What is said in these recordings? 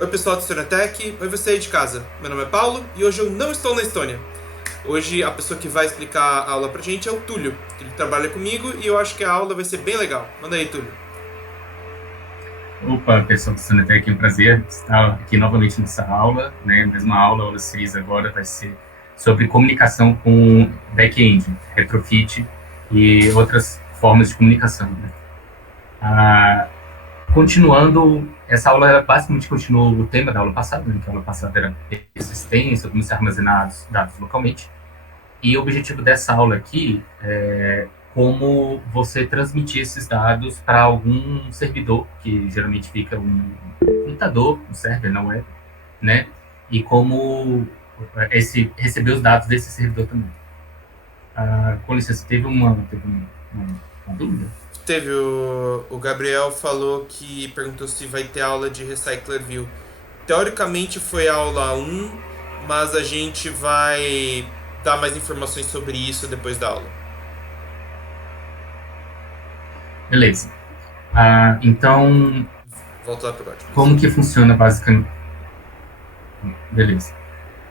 Oi pessoal do Estônia Tech, oi você aí de casa. Meu nome é Paulo e hoje eu não estou na Estônia. Hoje a pessoa que vai explicar a aula pra gente é o Túlio. Ele trabalha comigo e eu acho que a aula vai ser bem legal. Manda aí, Túlio. Opa, pessoal do Sonetec, é um prazer estar aqui novamente nessa aula, né? Mesma aula 6 agora vai ser sobre comunicação com back-end, retrofit e outras formas de comunicação, né? Ah, Continuando, essa aula basicamente continuou o tema da aula passada, né? Que a aula passada era persistência, como se armazenar dados localmente. E o objetivo dessa aula aqui é como você transmitir esses dados para algum servidor, que geralmente fica um computador, um server na web, né? E como receber os dados desse servidor também. Com licença, teve uma dúvida? Teve o Gabriel falou que perguntou se vai ter aula de Recycler View. Teoricamente foi a aula 1, mas a gente vai dar mais informações sobre isso depois da aula. Beleza. Então, Volta lá pro código. como que funciona basicamente? Beleza.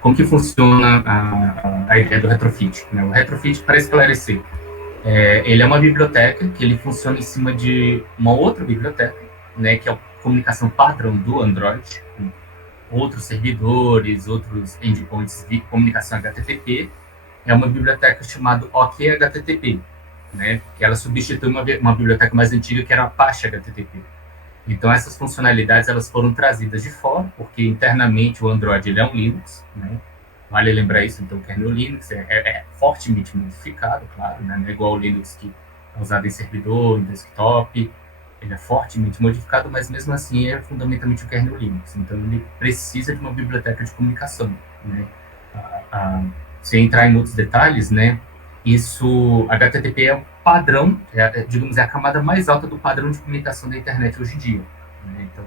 Como que funciona a ideia do retrofit? Né? O retrofit, para esclarecer, ele é uma biblioteca que ele funciona em cima de uma outra biblioteca, né, que é a comunicação padrão do Android, com outros servidores, outros endpoints de comunicação HTTP. É uma biblioteca chamada OKHTTP, né, que ela substitui uma biblioteca mais antiga que era Apache HTTP. Então essas funcionalidades elas foram trazidas de fora, porque internamente o Android ele é um Linux, né? Vale lembrar isso, então o kernel Linux é fortemente modificado, claro, né? Não é igual o Linux que é usado em servidor, em desktop, ele é fortemente modificado, mas mesmo assim é fundamentalmente o kernel Linux. Então ele precisa de uma biblioteca de comunicação, né? Sem entrar em outros detalhes, né? Isso, HTTP é o padrão, digamos, é a camada mais alta do padrão de comunicação da internet hoje em dia. Né? Então,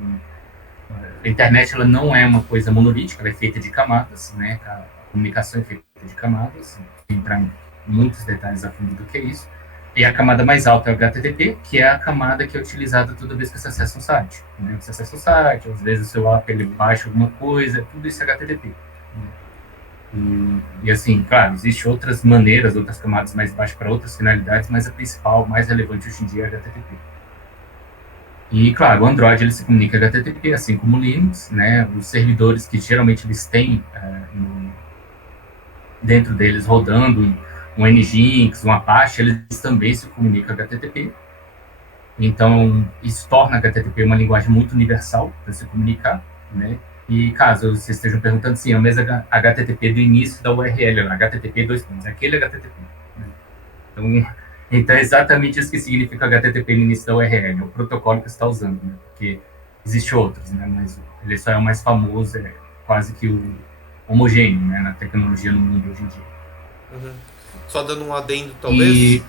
a internet ela não é uma coisa monolítica, ela é feita de camadas, né? A comunicação é feita de camadas, sem entrar em muitos detalhes a fundo do que é isso. E a camada mais alta é o HTTP, que é a camada que é utilizada toda vez que você acessa um site. Né? Você acessa um site, às vezes o seu app ele baixa alguma coisa, tudo isso é HTTP. Né? E assim, claro, existem outras maneiras, outras camadas mais baixas para outras finalidades, mas a principal, mais relevante hoje em dia é HTTP. E, claro, o Android ele se comunica HTTP, assim como o Linux, né? Os servidores que geralmente eles têm dentro deles rodando um Nginx, um Apache, eles também se comunicam HTTP. Então, isso torna HTTP uma linguagem muito universal para se comunicar, né? E caso vocês estejam perguntando, sim, é o mesmo HTTP do início da URL, HTTP dois pontos, aquele HTTP. Né? Então, é exatamente isso que significa HTTP no início da URL, é o protocolo que você está usando, né? Porque existem outros, né? Mas ele só é o mais famoso, é quase que o homogêneo, né? Na tecnologia no mundo hoje em dia. Uhum. Só dando um adendo, talvez, E,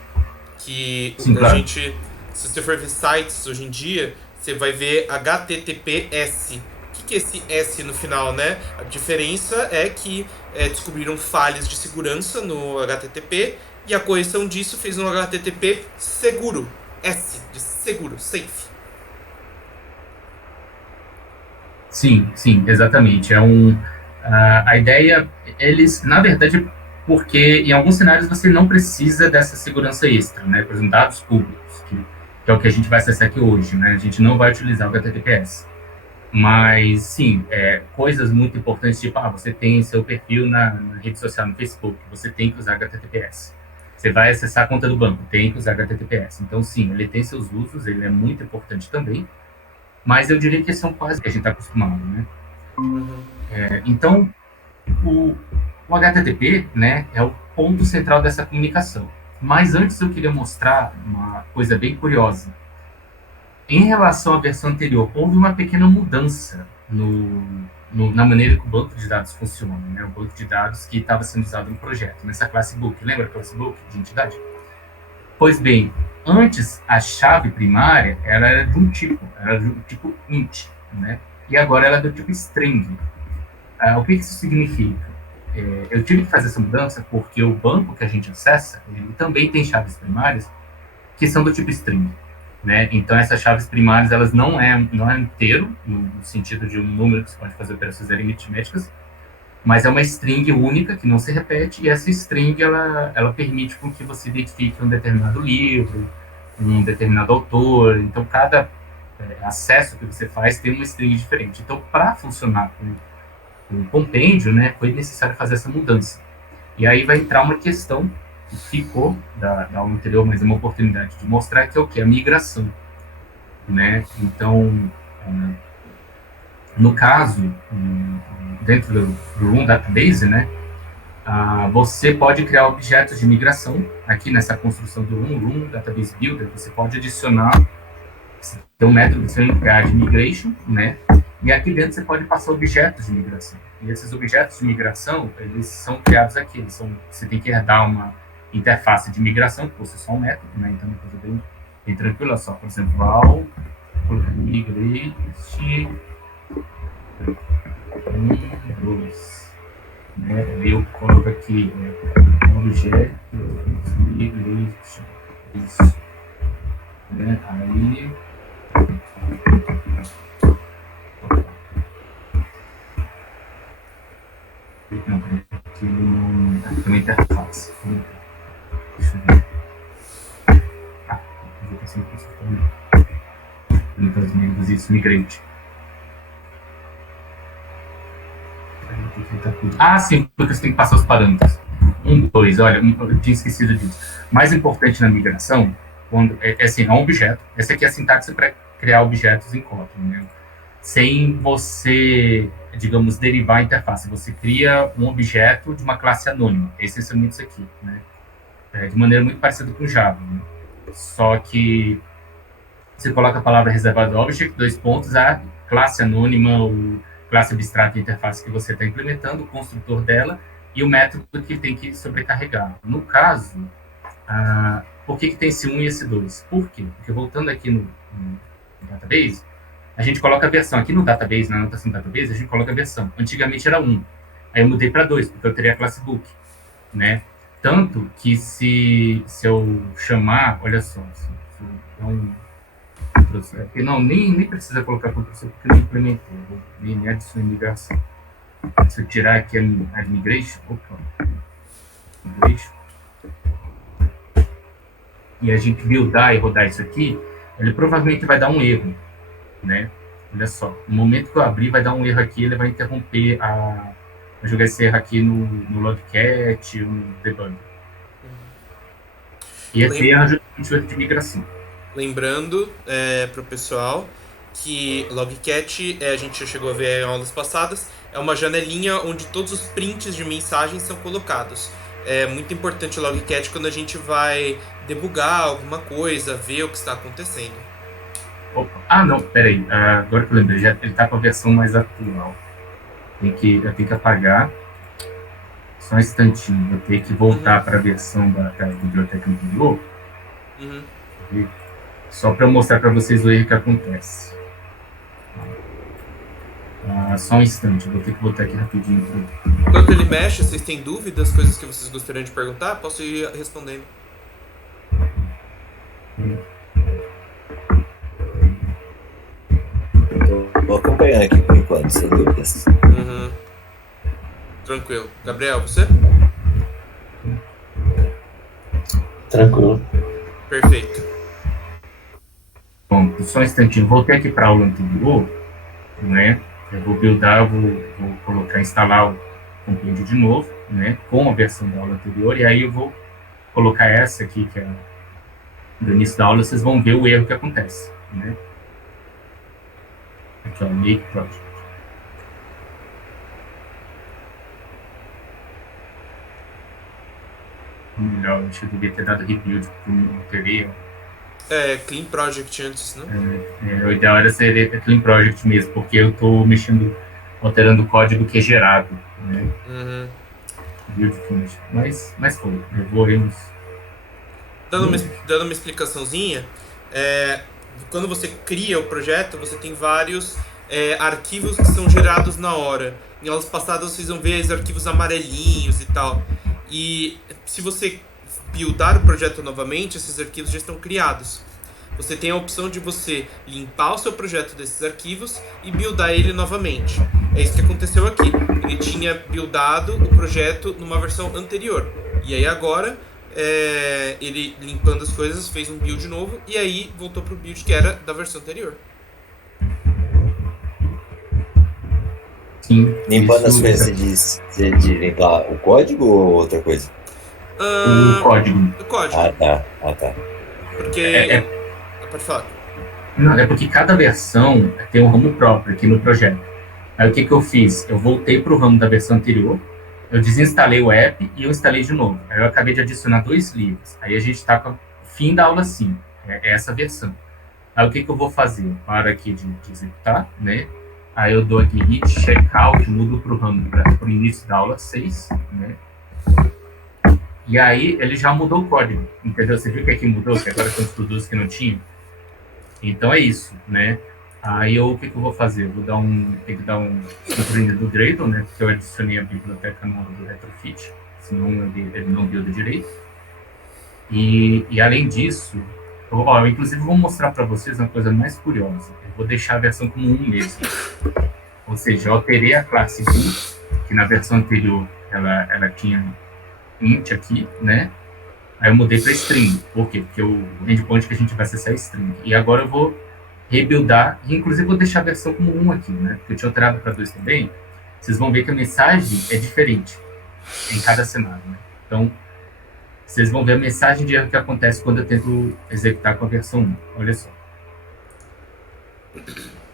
que sim, a claro. gente, se você for ver sites hoje em dia, você vai ver HTTPS. O que é esse S no final, né? A diferença é que descobriram falhas de segurança no HTTP e a correção disso fez um HTTP seguro. S de seguro, safe. Sim, sim, exatamente. A ideia, eles, na verdade, porque em alguns cenários você não precisa dessa segurança extra, né? Por exemplo, dados públicos, que é o que a gente vai acessar aqui hoje, né? A gente não vai utilizar o HTTPS. Mas, sim, coisas muito importantes, tipo, você tem seu perfil na rede social, no Facebook, você tem que usar HTTPS. Você vai acessar a conta do banco, tem que usar HTTPS. Então, sim, ele tem seus usos, ele é muito importante também, mas eu diria que são quase que a gente está acostumado, né? Uhum. Então, o, o HTTP, né, é o ponto central dessa comunicação. Mas antes eu queria mostrar uma coisa bem curiosa. Em relação à versão anterior, houve uma pequena mudança na maneira que o banco de dados funciona, né? O banco de dados que estava sendo usado no projeto, nessa classe book. Lembra a classe book de entidade? Pois bem, antes a chave primária ela era de um tipo, era do tipo int, né? E agora ela é do tipo string. O que isso significa? Eu tive que fazer essa mudança porque o banco que a gente acessa, ele também tem chaves primárias que são do tipo string. né? Então, essas chaves primárias, elas não é inteiro, no sentido de um número que você pode fazer operações aritméticas, mas é uma string única, que não se repete, e essa string, ela permite com que você identifique um determinado livro, um determinado autor, então cada acesso que você faz tem uma string diferente. Então, para funcionar com o compêndio, né, foi necessário fazer essa mudança. E aí vai entrar uma questão que ficou da aula anterior, mas é uma oportunidade de mostrar que é o que? A migração, né? Então, no caso, dentro do Room Database, né, você pode criar objetos de migração. Aqui nessa construção do Room Database Builder, você pode adicionar, tem um método que você vai criar de migration, né? E aqui dentro você pode passar objetos de migração. E esses objetos de migração, eles são criados aqui. Você tem que herdar uma interface de migração, que fosse só um método, né? Então, é uma coisa bem tranquila, só, por exemplo, val migrate 2, né? Eu coloco aqui objeto migration, isso, né? Aí não, aqui tem uma interface. Deixa eu ver. Eu vou sempre muitas membros isso migrante. Sim, porque você tem que passar os parâmetros. 1, 2, olha, eu tinha esquecido disso. Mais importante na migração, quando assim, é um objeto. Essa aqui é a sintaxe para criar objetos em Kotlin, né? Sem você, digamos, derivar a interface. Você cria um objeto de uma classe anônima. É essencialmente isso aqui, né? De maneira muito parecida com Java, né? Só que você coloca a palavra reservada object, 2 pontos, a classe anônima ou classe abstrata de interface que você está implementando, o construtor dela e o método que tem que sobrecarregar. No caso, por que tem esse 1 e esse 2? Por quê? Porque voltando aqui no database, a gente coloca a versão. Aqui no database, na anotação do database, a gente coloca a versão. Antigamente era 1. Aí eu mudei para 2, porque eu teria a classe book, né? Tanto que se eu chamar, olha só, nem precisa colocar professor, porque não implementou. Nem adicionar migração. Se eu tirar aqui a migration, migration, e a gente buildar e rodar isso aqui, ele provavelmente vai dar um erro, né? Olha só, no momento que eu abrir, vai dar um erro aqui, ele vai interromper vai jogar esse erro aqui no logcat, no debug. E esse erro é justamente de migração. Lembrando para o pessoal que logcat, a gente já chegou a ver em aulas passadas, é uma janelinha onde todos os prints de mensagens são colocados. É muito importante o logcat quando a gente vai debugar alguma coisa, ver o que está acontecendo. Opa. Não, peraí. Agora que eu lembrei, ele está com a versão mais atual. Eu tenho que apagar. Só um instantinho. Vou ter que voltar para a versão da biblioteca anterior. Só para mostrar para vocês o erro que acontece. Só um instante, vou ter que botar aqui rapidinho. Enquanto ele mexe, vocês têm dúvidas, coisas que vocês gostariam de perguntar? Posso ir respondendo. Vou acompanhar aqui por enquanto, sem dúvidas. Tranquilo. Gabriel, você? Tranquilo. Perfeito. Bom, só um instantinho. Voltei aqui para a aula anterior, né? Eu vou buildar, vou colocar, instalar o compêndio de novo, né? Com a versão da aula anterior, e aí eu vou colocar essa aqui, que é do início da aula, vocês vão ver o erro que acontece, né? Aqui, ó, Make Project. Melhor, acho que eu devia ter dado rebuild, porque não teria. Clean Project antes, não? O ideal era ser Clean Project mesmo, porque eu estou mexendo, alterando o código que é gerado, né? Build finish. Mas foi, evoluímos. Dando uma explicaçãozinha, quando você cria o projeto, você tem vários arquivos que são gerados na hora. Em aulas passadas vocês vão ver os arquivos amarelinhos e tal. E se você buildar o projeto novamente, esses arquivos já estão criados. você tem a opção de você limpar o seu projeto desses arquivos e buildar ele novamente. É isso que aconteceu aqui. Ele tinha buildado o projeto numa versão anterior. E aí agora, ele limpando as coisas, fez um build novo e aí voltou pro build que era da versão anterior. Sim. Limpando as isso, coisas, você diz de limpar o código ou outra coisa? O código. O código. Ah, tá. Porque... Pode falar. Não, é porque cada versão tem um ramo próprio aqui no projeto. Aí o que eu fiz? Eu voltei para o ramo da versão anterior, eu desinstalei o app e eu instalei de novo. Aí eu acabei de adicionar 2 livros. Aí a gente está com o fim da aula 5. É essa versão. Aí o que eu vou fazer? Eu paro aqui de executar, né? Aí eu dou aqui git checkout, mudo para o ramo, para o início da aula 6, né? E aí ele já mudou o código, entendeu? Você viu que aqui mudou, que agora tem os produtos que não tinham? Então é isso, né? Aí o que eu vou fazer? Eu vou ter que dar um print do Gradle, né? Porque eu adicionei a biblioteca nova do Retrofit, senão ele não builda direito. E além disso, eu inclusive vou mostrar para vocês uma coisa mais curiosa. Eu vou deixar a versão como 1 mesmo. Ou seja, eu alterei a classe int, que na versão anterior ela tinha int aqui, né? Aí eu mudei para string. Por quê? Porque o endpoint que a gente vai acessar é string. E agora eu vou rebuildar, e inclusive vou deixar a versão como 1 aqui, né? Porque eu tinha alterado para 2 também. Vocês vão ver que a mensagem é diferente em cada cenário, né? Então, vocês vão ver a mensagem de erro que acontece quando eu tento executar com a versão 1. Olha só.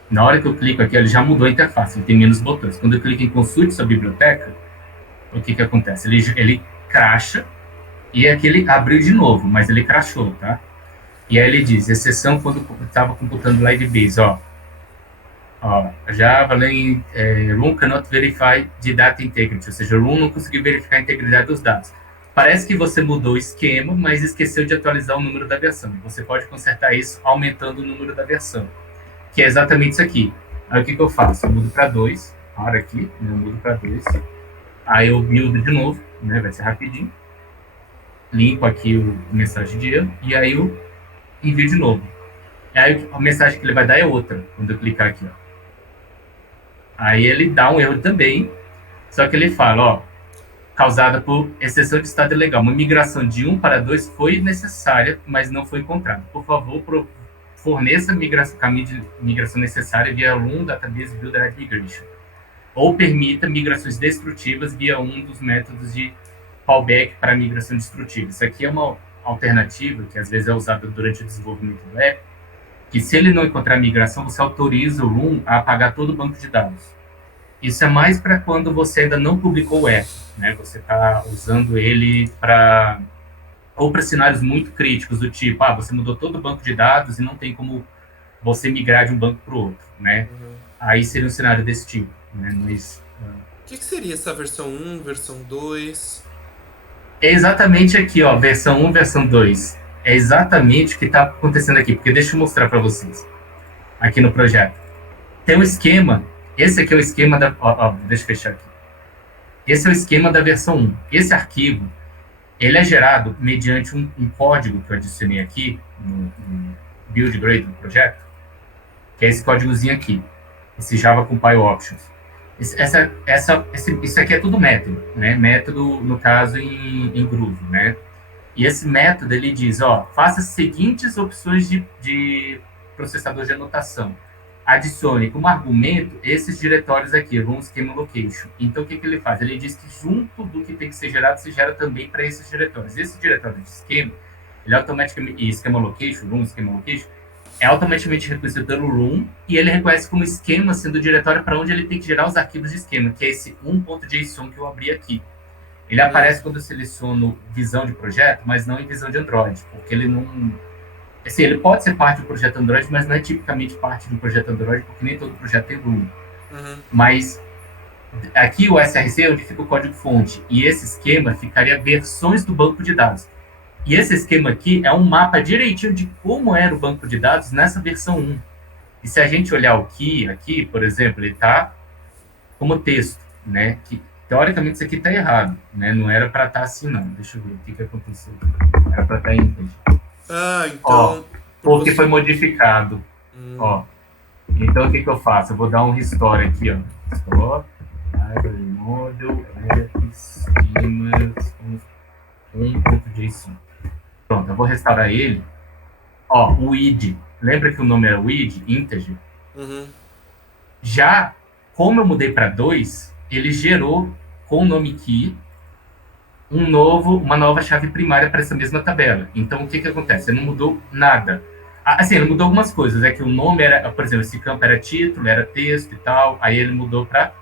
Na hora que eu clico aqui, ele já mudou a interface, ele tem menos botões. Quando eu clico em consulte sua biblioteca, o que acontece? Ele crasha, e aqui ele abriu de novo, mas ele crashou, tá? E aí ele diz, exceção quando estava computando Livebase, ó, Java room cannot verify the data integrity, ou seja, o room não conseguiu verificar a integridade dos dados. Parece que você mudou o esquema, mas esqueceu de atualizar o número da versão. Você pode consertar isso aumentando o número da versão, que é exatamente isso aqui. Aí o que eu faço? Eu mudo para 2, para aqui, né, eu mudo para 2, aí eu build de novo, né, vai ser rapidinho, limpo aqui o mensagem de erro, e aí eu envio de novo. Aí a mensagem que ele vai dar é outra, quando eu clicar aqui, ó. Aí ele dá um erro também, só que ele fala, ó, causada por exceção de estado ilegal. Uma migração de 1 para 2 foi necessária, mas não foi encontrada. Por favor, forneça caminho de migração necessária via um database builder migration. Ou permita migrações destrutivas via um dos métodos de fallback para migração destrutiva. Isso aqui é uma alternativa que às vezes é usada durante o desenvolvimento do app, que se ele não encontrar migração, você autoriza o Room a apagar todo o banco de dados. Isso é mais para quando você ainda não publicou o app, né? Você está usando ele para cenários muito críticos, do tipo, você mudou todo o banco de dados e não tem como você migrar de um banco para o outro, né? Aí seria um cenário desse tipo, né? Mas, o que seria essa versão 1, versão 2? É exatamente aqui, ó, versão 1, versão 2. É exatamente o que está acontecendo aqui, porque deixa eu mostrar para vocês. Aqui no projeto. Tem um esquema, esse aqui é o esquema da... deixa eu fechar aqui. Esse é o esquema da versão 1. Esse arquivo, ele é gerado mediante um código que eu adicionei aqui, no build grade do projeto, que é esse códigozinho aqui, esse Java Compile Options. Isso aqui é tudo método, né? Método, no caso, em Groove, né? E esse método, ele diz, faça as seguintes opções de processador de anotação. Adicione como argumento esses diretórios aqui, room schema location. Então, o que ele faz? Ele diz que junto do que tem que ser gerado, se gera também para esses diretórios. Esse diretório de esquema, ele automaticamente, e schema location, room schema location, é automaticamente reconhecido pelo room, e ele reconhece como esquema sendo o diretório para onde ele tem que gerar os arquivos de esquema, que é esse 1.json que eu abri aqui. Ele aparece quando eu seleciono visão de projeto, mas não em visão de Android, porque ele não... Assim, ele pode ser parte do projeto Android, mas não é tipicamente parte do projeto Android, porque nem todo projeto tem room. Mas aqui o SRC é onde fica o código-fonte, e esse esquema ficaria versões do banco de dados. E esse esquema aqui é um mapa direitinho de como era o banco de dados nessa versão 1. E se a gente olhar o key aqui, por exemplo, ele está como texto, né? Que, teoricamente, isso aqui está errado, né? Não era para estar assim, não. Deixa eu ver o que aconteceu. Era para estar em input. Então... porque foi modificado. Hum. Ó, então o que eu faço? Eu vou dar um restore aqui, ó. Restore, library model, schemas, 1.json. Pronto, eu vou restaurar ele. Ó, o id. Lembra que o nome era o id, integer? Uhum. Já, como eu mudei para 2, ele gerou com o nome key uma nova chave primária para essa mesma tabela. Então, o que acontece? Ele não mudou nada. Assim, ele mudou algumas coisas. É que o nome era, por exemplo, esse campo era título, era texto e tal. Aí ele mudou para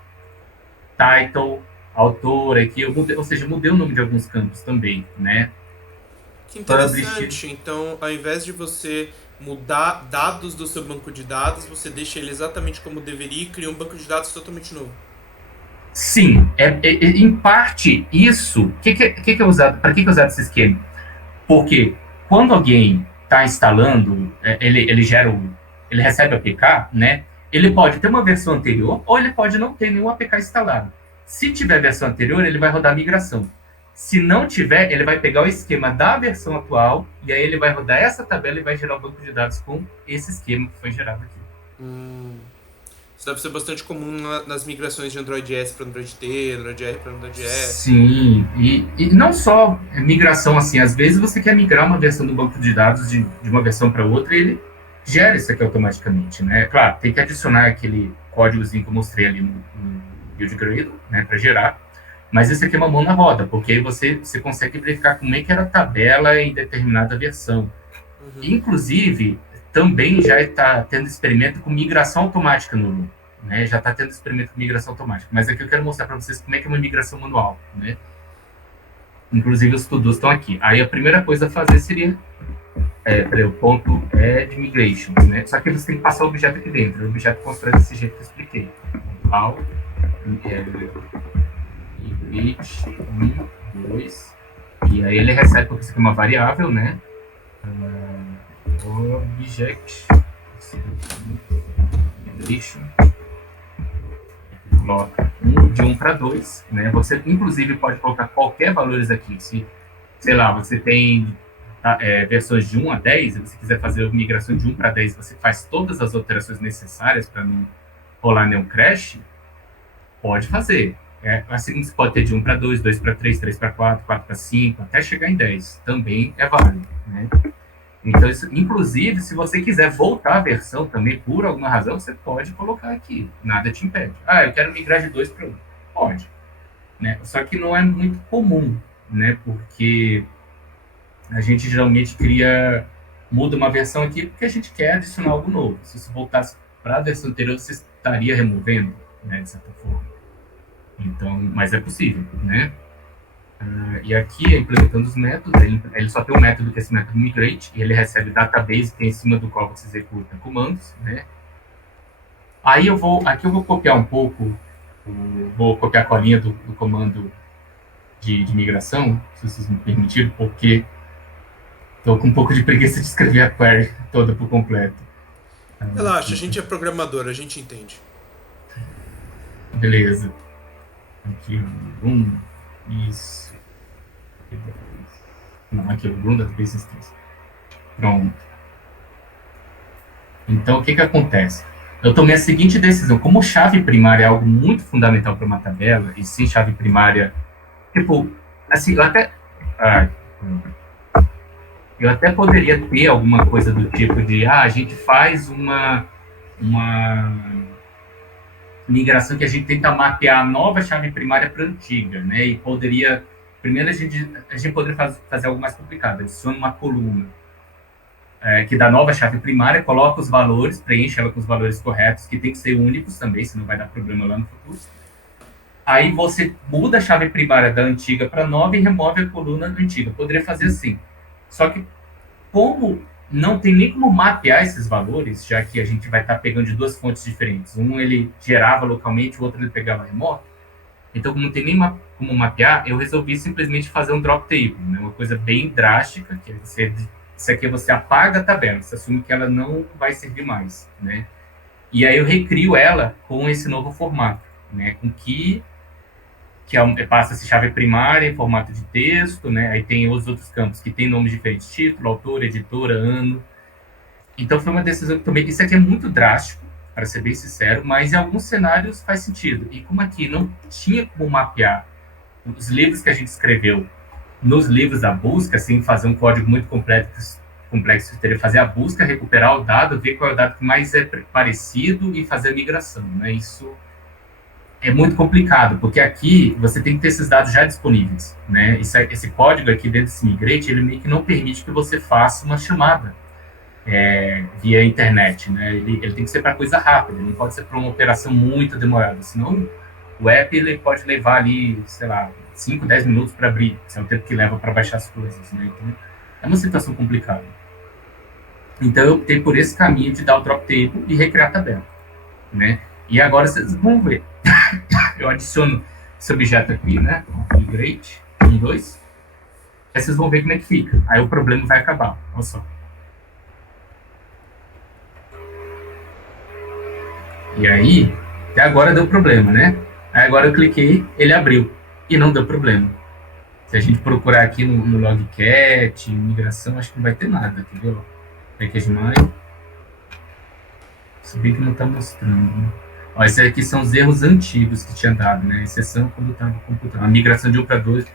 title, autor, aqui. Ou seja, mudei o nome de alguns campos também, né? Que interessante. Então, ao invés de você mudar dados do seu banco de dados, você deixa ele exatamente como deveria e cria um banco de dados totalmente novo. Sim, em parte isso. Que é usado? Para que é usado esse esquema? Porque quando alguém está instalando, ele recebe o APK, né? Ele pode ter uma versão anterior ou ele pode não ter nenhum APK instalado. Se tiver versão anterior, ele vai rodar a migração. Se não tiver, ele vai pegar o esquema da versão atual e aí ele vai rodar essa tabela e vai gerar um banco de dados com esse esquema que foi gerado aqui. Isso deve ser bastante comum nas migrações de Android S para Android T, Android R para Android S. Sim, e não só migração assim, às vezes você quer migrar uma versão do banco de dados de uma versão para outra e ele gera isso aqui automaticamente, né? Claro, tem que adicionar aquele códigozinho que eu mostrei ali no build Gradle, né, para gerar, mas isso aqui é uma mão na roda, porque aí você consegue verificar como é que era a tabela em determinada versão. Uhum. Inclusive, também já está tendo experimento com migração automática no Lua, né? Já está tendo experimento com migração automática. Mas aqui eu quero mostrar para vocês como é que é uma migração manual, né? Inclusive os to-dos estão aqui. Aí a primeira coisa a fazer seria o ponto add migration, né? Só que você tem que passar o objeto aqui dentro. O objeto constrói desse jeito que eu expliquei. Ao limite 1, 2, e aí ele recebe, porque isso aqui é uma variável, né? Object migration, coloca de 1 para 2, né? Você inclusive pode colocar qualquer valores aqui. Se, sei lá, você tem versões de 1 a 10, se você quiser fazer a migração de 1 para 10, você faz todas as alterações necessárias para não rolar nenhum crash, pode fazer. Assim, você pode ter de 1 para 2, 2 para 3, 3 para 4, 4 para 5, até chegar em 10. Também é válido, né? Então, inclusive, se você quiser voltar a versão também, por alguma razão, você pode colocar aqui. Nada te impede. Eu quero migrar de 2 para 1. Pode. Né? Só que não é muito comum, né? Porque a gente geralmente muda uma versão aqui porque a gente quer adicionar algo novo. Se você voltasse para a versão anterior, você estaria removendo, né, de certa forma. Então, mas é possível, né? E aqui, implementando os métodos, ele só tem um método que é esse método migrate, e ele recebe database que é em cima do qual você executa comandos, né? Aí aqui eu vou copiar um pouco, vou copiar a colinha do comando de migração, se vocês me permitirem, porque estou com um pouco de preguiça de escrever a query toda por completo. Relaxa, a gente é programador, a gente entende. Beleza. Aqui, isso. Não, aqui, o Room Database Instance. Pronto. Então, o que acontece? Eu tomei a seguinte decisão. Como chave primária é algo muito fundamental para uma tabela, e sem chave primária, tipo, assim, eu até poderia ter alguma coisa do tipo de, a gente faz uma migração que a gente tenta mapear a nova chave primária para a antiga, né? E primeiro a gente poderia fazer algo mais complicado. Adiciona uma coluna que da nova chave primária, coloca os valores, preenche ela com os valores corretos, que tem que ser únicos também, senão vai dar problema lá no futuro. Aí você muda a chave primária da antiga para a nova e remove a coluna da antiga. Poderia fazer assim. Só que, como não tem nem como mapear esses valores, já que a gente vai estar pegando de duas fontes diferentes. Um ele gerava localmente, o outro ele pegava remoto. Então, como não tem nem como mapear, eu resolvi simplesmente fazer um drop table, né? Uma coisa bem drástica, que isso aqui você apaga a tabela, você assume que ela não vai servir mais, né? E aí eu recrio ela com esse novo formato, né? Com que passa-se chave primária em formato de texto, né? Aí tem os outros campos que tem nomes diferentes, título, autor, editora, ano. Então foi uma decisão que tomei. Isso aqui é muito drástico, para ser bem sincero, mas em alguns cenários faz sentido. E como aqui não tinha como mapear os livros que a gente escreveu nos livros da busca, sem fazer um código muito complexo, teria que fazer a busca, recuperar o dado, ver qual é o dado que mais é parecido e fazer a migração, né? Isso é muito complicado, porque aqui você tem que ter esses dados já disponíveis, né? Esse código aqui dentro desse Migrate, ele meio que não permite que você faça uma chamada via internet, né? Ele tem que ser para coisa rápida, ele não pode ser para uma operação muito demorada, senão o app ele pode levar ali, sei lá, 5, 10 minutos para abrir, esse é o tempo que leva para baixar as coisas, né? Então, é uma situação complicada. Então, eu optei por esse caminho de dar o drop table e recriar a tabela, né? E agora vocês vão ver. Eu adiciono esse objeto aqui, né? Migrate, 1, 2. Aí vocês vão ver como é que fica. Aí o problema vai acabar. Olha só. E aí, até agora deu problema, né? Aí agora eu cliquei, ele abriu. E não deu problema. Se a gente procurar aqui no logcat, migração, acho que não vai ter nada, entendeu? Package mail. Se bem que não está mostrando, né? Ó, esses aqui são os erros antigos que tinha dado, né? Exceção quando estava computando. A migração de 1 para 2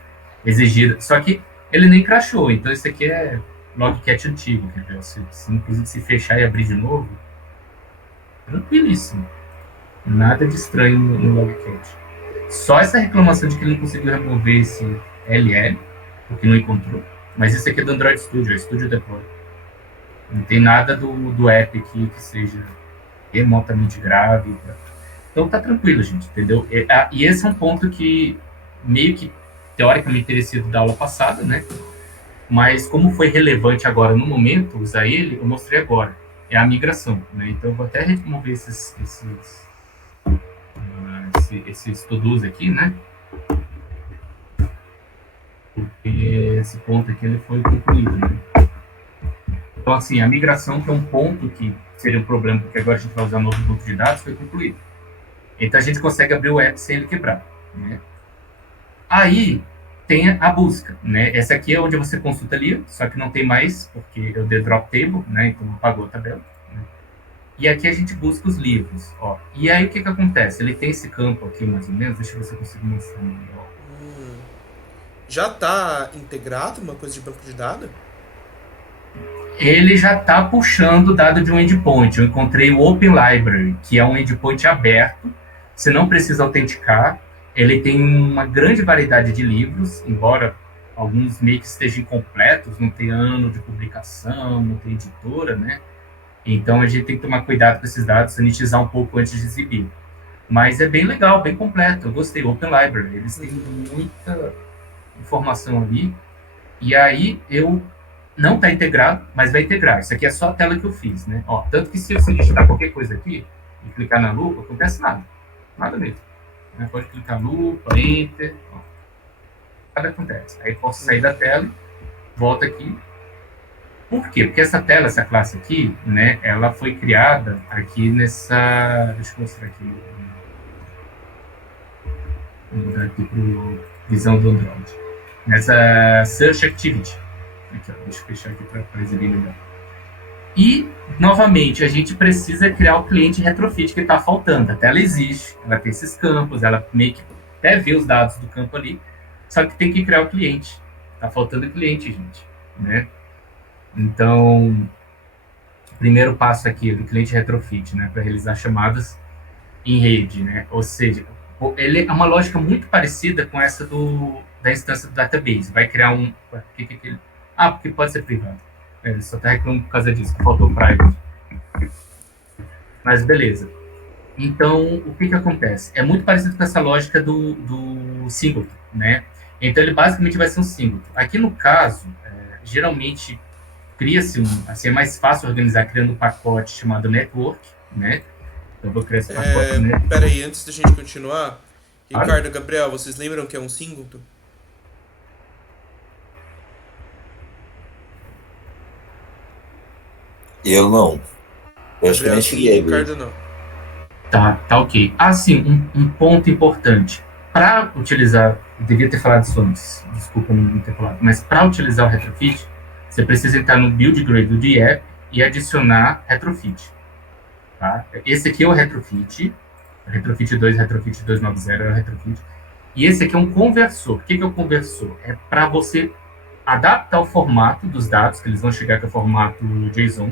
exigida. Só que ele nem crashou, então isso aqui é logcat antigo, quer ver? Se inclusive se fechar e abrir de novo, tranquilíssimo. Nada de estranho no logcat. Só essa reclamação de que ele não conseguiu remover esse LL, porque não encontrou. Mas isso aqui é do Android Studio, é Studio Deploy. Não tem nada do app aqui que seja remotamente grave. Então tá tranquilo, gente, entendeu? E esse é um ponto que meio que teoricamente teria sido da aula passada, né? Mas como foi relevante agora no momento usar ele, eu mostrei agora. É a migração, né? Então eu vou até remover esses to-dos aqui, né? Porque esse ponto aqui ele foi concluído, né? Então, assim, a migração, que é um ponto que seria um problema, porque agora a gente vai usar um novo banco de dados, foi concluído. Então, a gente consegue abrir o app sem ele quebrar, né? Aí, tem a busca, né? Essa aqui é onde você consulta ali, só que não tem mais, porque eu dei drop table, né? Então, apagou a tabela. Né? E aqui a gente busca os livros, ó. E aí, o que acontece? Ele tem esse campo aqui, mais ou menos, deixa eu ver se eu consigo mostrar melhor. Já está integrado uma coisa de banco de dados? Ele já está puxando dado de um endpoint. Eu encontrei o Open Library, que é um endpoint aberto. Você não precisa autenticar. Ele tem uma grande variedade de livros, embora alguns meio que estejam incompletos, não tem ano de publicação, não tem editora, né? Então, a gente tem que tomar cuidado com esses dados, sanitizar um pouco antes de exibir. Mas é bem legal, bem completo. Eu gostei. Open Library. Eles têm muita informação ali. E aí, não está integrado, mas vai integrar. Isso aqui é só a tela que eu fiz, né? Ó, tanto que se você digitar qualquer coisa aqui e clicar na lupa, não acontece nada. Nada mesmo. Pode clicar lupa, enter. Ó. Nada acontece. Aí posso sair da tela, volta aqui. Por quê? Porque essa tela, essa classe aqui, né? Ela foi criada aqui nessa... Deixa eu mostrar aqui. Vou mudar aqui para visão do Android. Nessa Search Activity. Aqui, ó, deixa eu fechar aqui para exibir melhor. E, novamente, a gente precisa criar o cliente retrofit que está faltando. A tela existe, ela tem esses campos, ela meio que até vê os dados do campo ali, só que tem que criar o cliente. Está faltando cliente, gente. Né? Então, o primeiro passo aqui é do cliente retrofit, né, para realizar chamadas em rede. Né? Ou seja, ele é uma lógica muito parecida com essa da instância do database. Vai criar um... porque pode ser privado. Ele só está reclamando por causa disso, que faltou private. Mas beleza. Então, o que acontece? É muito parecido com essa lógica do singleton, né? Então, ele basicamente vai ser um singleton. Aqui no caso, geralmente, cria-se assim, é mais fácil organizar criando um pacote chamado network, né? Então, eu vou criar esse pacote, né? Pera aí, antes da gente continuar, Ricardo, Gabriel, vocês lembram que é um singleton? Eu não. Eu acho que nem cheguei a ver. Ricardo não. Tá ok. Sim, um ponto importante. Para utilizar, eu devia ter falado isso antes, desculpa não ter falado, mas para utilizar o retrofit, você precisa entrar no build gradle de app e adicionar retrofit. Tá? Esse aqui é o retrofit 2, retrofit 290 é o retrofit. E esse aqui é um conversor. O que é o conversor? É para você adaptar o formato dos dados, que eles vão chegar com o formato JSON,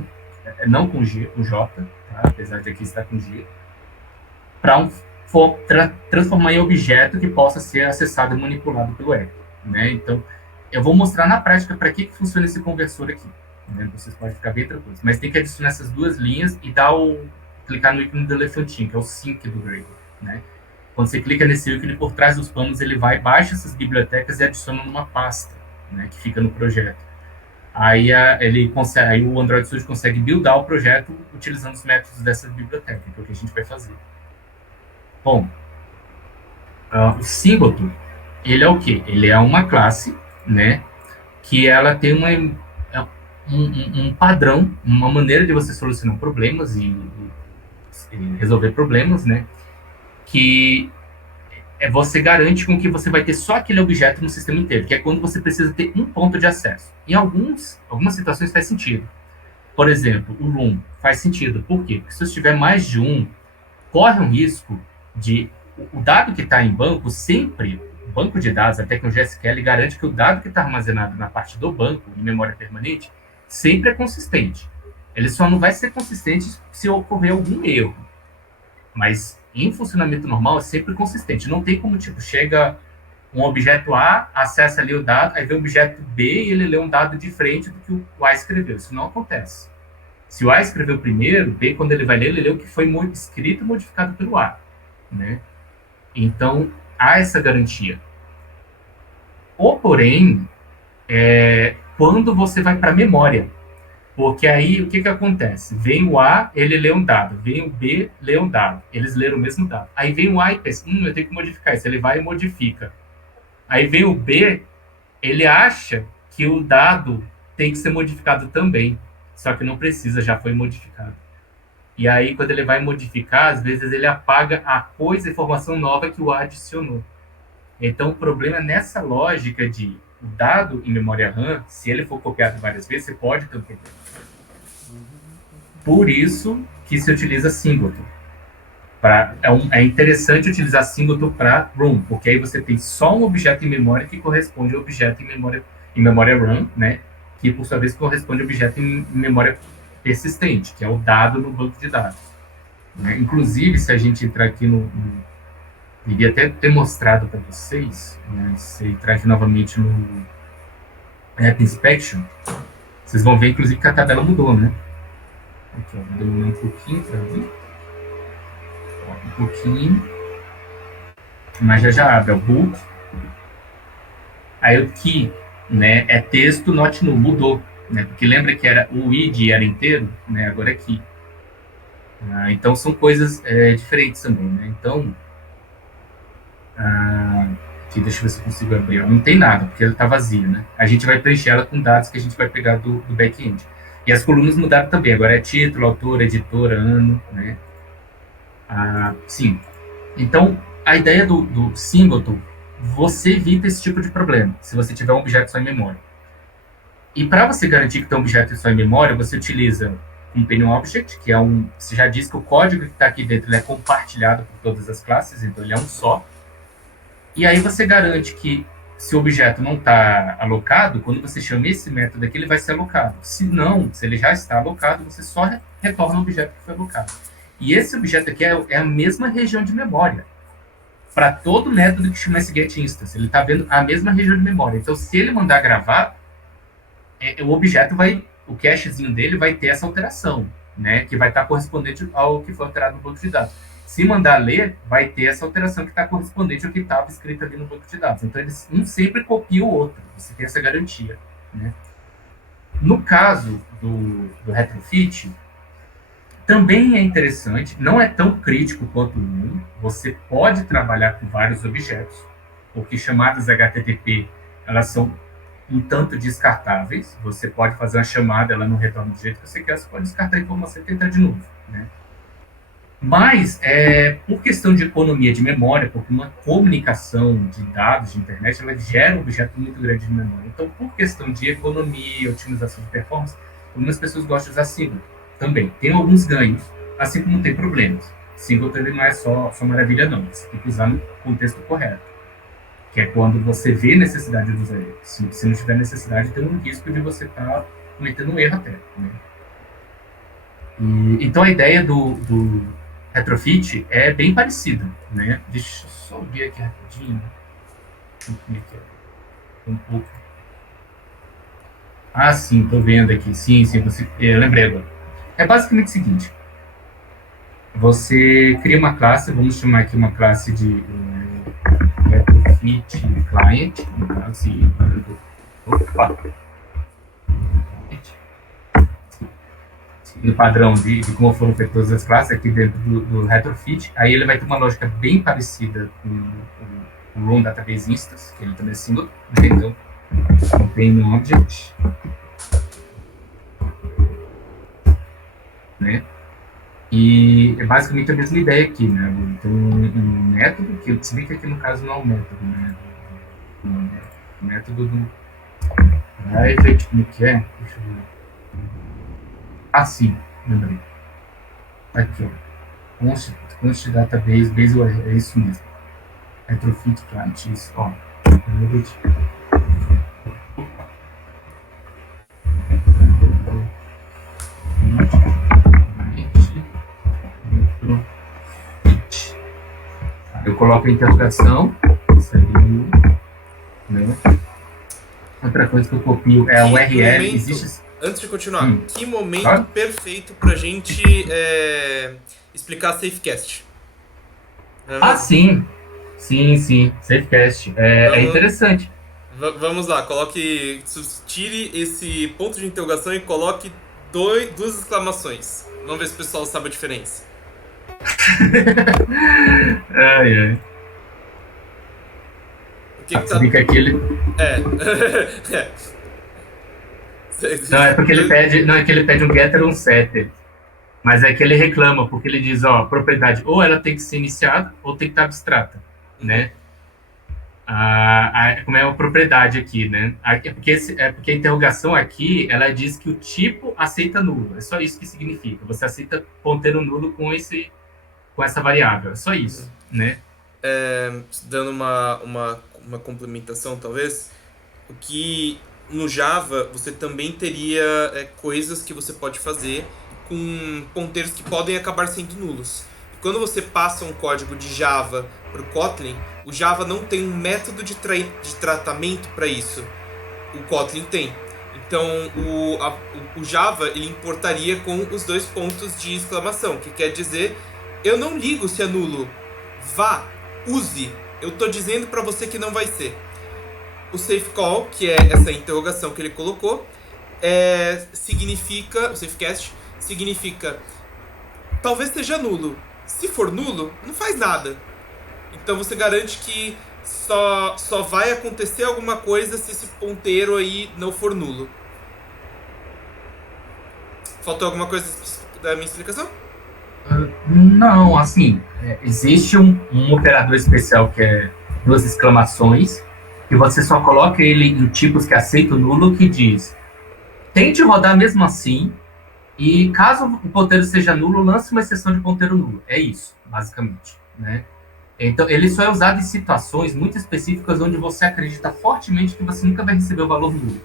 não com G, com J, tá? Apesar de aqui estar com G, para transformar em objeto que possa ser acessado e manipulado pelo app. Né? Então, eu vou mostrar na prática para que funciona esse conversor aqui. Né? Vocês podem ficar bem tranquilos. Mas tem que adicionar essas duas linhas e clicar no ícone do elefantinho, que é o sync do Gradle. Né? Quando você clica nesse ícone, por trás dos panos, ele vai, baixa essas bibliotecas e adiciona numa pasta, né, que fica no projeto. Aí, aí o Android Studio consegue buildar o projeto utilizando os métodos dessa biblioteca, que é o que a gente vai fazer. Bom, o Singleton, ele é o quê? Ele é uma classe, né, que ela tem um padrão, uma maneira de você solucionar problemas e resolver problemas, né, que você garante com que você vai ter só aquele objeto no sistema inteiro, que é quando você precisa ter um ponto de acesso. Em algumas situações faz sentido. Por exemplo, o room faz sentido. Por quê? Porque se você tiver mais de um, corre um risco de o dado que está em banco, sempre, o banco de dados, a tecnologia SQL garante que o dado que está armazenado na parte do banco, em memória permanente, sempre é consistente. Ele só não vai ser consistente se ocorrer algum erro. Mas em funcionamento normal é sempre consistente. Não tem como, tipo, chega um objeto A, acessa ali o dado, aí vem o objeto B e ele lê um dado diferente do que o A escreveu. Isso não acontece. Se o A escreveu primeiro, B, quando ele vai ler, ele lê o que foi escrito e modificado pelo A. Né? Então, há essa garantia. Porém, quando você vai para a memória, porque aí, o que acontece? Vem o A, ele lê um dado. Vem o B, lê um dado. Eles leram o mesmo dado. Aí vem o A e pensa, eu tenho que modificar isso. Ele vai e modifica. Aí vem o B, ele acha que o dado tem que ser modificado também. Só que não precisa, já foi modificado. E aí, quando ele vai modificar, às vezes ele apaga a informação nova que o A adicionou. Então, o problema é nessa lógica de o dado em memória RAM, se ele for copiado várias vezes, você pode ter um problema. Por isso que se utiliza singleton. É interessante utilizar singleton para room, porque aí você tem só um objeto em memória que corresponde ao objeto em memória RAM, né? Que por sua vez corresponde ao objeto em memória persistente, que é o dado no banco de dados. Né? Inclusive, se a gente entrar aqui devia até ter mostrado para vocês, né? Se entrar aqui novamente no App Inspection, vocês vão ver, inclusive, que a tabela mudou, né? Aqui, ó, vou um pouquinho para ver. Um pouquinho. Mas já abre o book. Aí o key, né, é texto, not null, mudou. Né? Porque lembra que o id era inteiro, né? Agora é key. Então, são coisas diferentes também, né? Então, aqui, deixa eu ver se eu consigo abrir. Não tem nada, porque ela está vazia, né? A gente vai preencher ela com dados que a gente vai pegar do back-end. E as colunas mudaram também. Agora é título, autor, editora, ano, né? Sim. Então, a ideia do singleton, você evita esse tipo de problema, se você tiver um objeto só em memória. E para você garantir que tem um objeto só em memória, você utiliza um Companion Object, que você já disse que o código que está aqui dentro ele é compartilhado por todas as classes, então ele é um só. E aí você garante que se o objeto não está alocado, quando você chama esse método aqui, ele vai ser alocado. Se não, se ele já está alocado, você só retorna o objeto que foi alocado. E esse objeto aqui é a mesma região de memória. Para todo método que chama esse getInstance, ele está vendo a mesma região de memória. Então, se ele mandar gravar, o objeto o cachezinho dele vai ter essa alteração, né? Que vai estar correspondente ao que foi alterado no banco de dados. Se mandar ler, vai ter essa alteração que está correspondente ao que estava escrito ali no banco de dados. Então, um sempre copia o outro. Você tem essa garantia, né? No caso do retrofit, também é interessante, não é tão crítico quanto o NUM. Você pode trabalhar com vários objetos, porque chamadas HTTP, elas são um tanto descartáveis. Você pode fazer uma chamada, ela não retorna do jeito que você quer, você pode descartar a informação e tentar de novo, né? Mas, por questão de economia de memória, porque uma comunicação de dados de internet, ela gera um objeto muito grande de memória. Então, por questão de economia, otimização de performance, Algumas pessoas gostam de usar singleton também. Tem alguns ganhos, assim como tem problemas. Singleton ele não é só maravilha, não. Você tem que usar no contexto correto. Que é quando você vê necessidade de usar ele. Se não tiver necessidade, tem um risco de você estar cometendo um erro até. Né? Então a ideia do retrofit é bem parecida. Né? Deixa eu só ver aqui rapidinho. Como é que é? Um pouco. Ah, sim, estou vendo aqui. Sim, eu lembrei agora. É basicamente o seguinte. Você cria uma classe, vamos chamar aqui uma classe de retrofit client, assim, no padrão de como foram feitas todas as classes aqui dentro do retrofit, aí ele vai ter uma lógica bem parecida com o Run Database Instance, que ele também é single, então tem no object, né? E é basicamente a mesma ideia aqui, né? Então, um método, que se bem que aqui no caso não é um método, né? O método do private, como que é? Deixa eu ver. Ah, sim, lembrei. Aqui, ó. Const database, base URL, é isso mesmo. Retrofit client, isso, ó. Eu coloco a interrogação, né? Outra coisa que eu copio é a URL. Existe... Antes de continuar, que momento claro. Perfeito pra gente explicar Safecast? Ah, sim. Sim. Safecast. É interessante. Vamos lá, tire esse ponto de interrogação e coloque duas exclamações. Vamos ver se o pessoal sabe a diferença. Ai. O que tá... que aquele... Não, é porque ele pede... Não, é que ele pede um getter ou um setter. Mas é que ele reclama, porque ele diz, ó, propriedade, ou ela tem que ser iniciada, ou tem que estar abstrata, né? Como é a propriedade aqui, né? Porque a interrogação aqui, ela diz que o tipo aceita nulo. É só isso que significa. Você aceita ponteiro nulo com essa variável. É só isso, né? Dando uma complementação, talvez, o que no Java você também teria coisas que você pode fazer com ponteiros que podem acabar sendo nulos. Quando você passa um código de Java para o Kotlin, o Java não tem um método de tratamento para isso. O Kotlin tem. Então, o Java ele importaria com os dois pontos de exclamação, que quer dizer, eu não ligo se é nulo. Vá, use. Eu estou dizendo para você que não vai ser. O safe call, que é essa interrogação que ele colocou, significa, o safecast, significa, talvez seja nulo. Se for nulo, não faz nada. Então você garante que só vai acontecer alguma coisa se esse ponteiro aí não for nulo. Faltou alguma coisa da minha explicação? Não, assim, existe um operador especial que é duas exclamações, que você só coloca ele em tipos que aceitam nulo, que diz, tente rodar mesmo assim, e caso o ponteiro seja nulo, lance uma exceção de ponteiro nulo. É isso, basicamente, né? Então, ele só é usado em situações muito específicas onde você acredita fortemente que você nunca vai receber o valor nulo.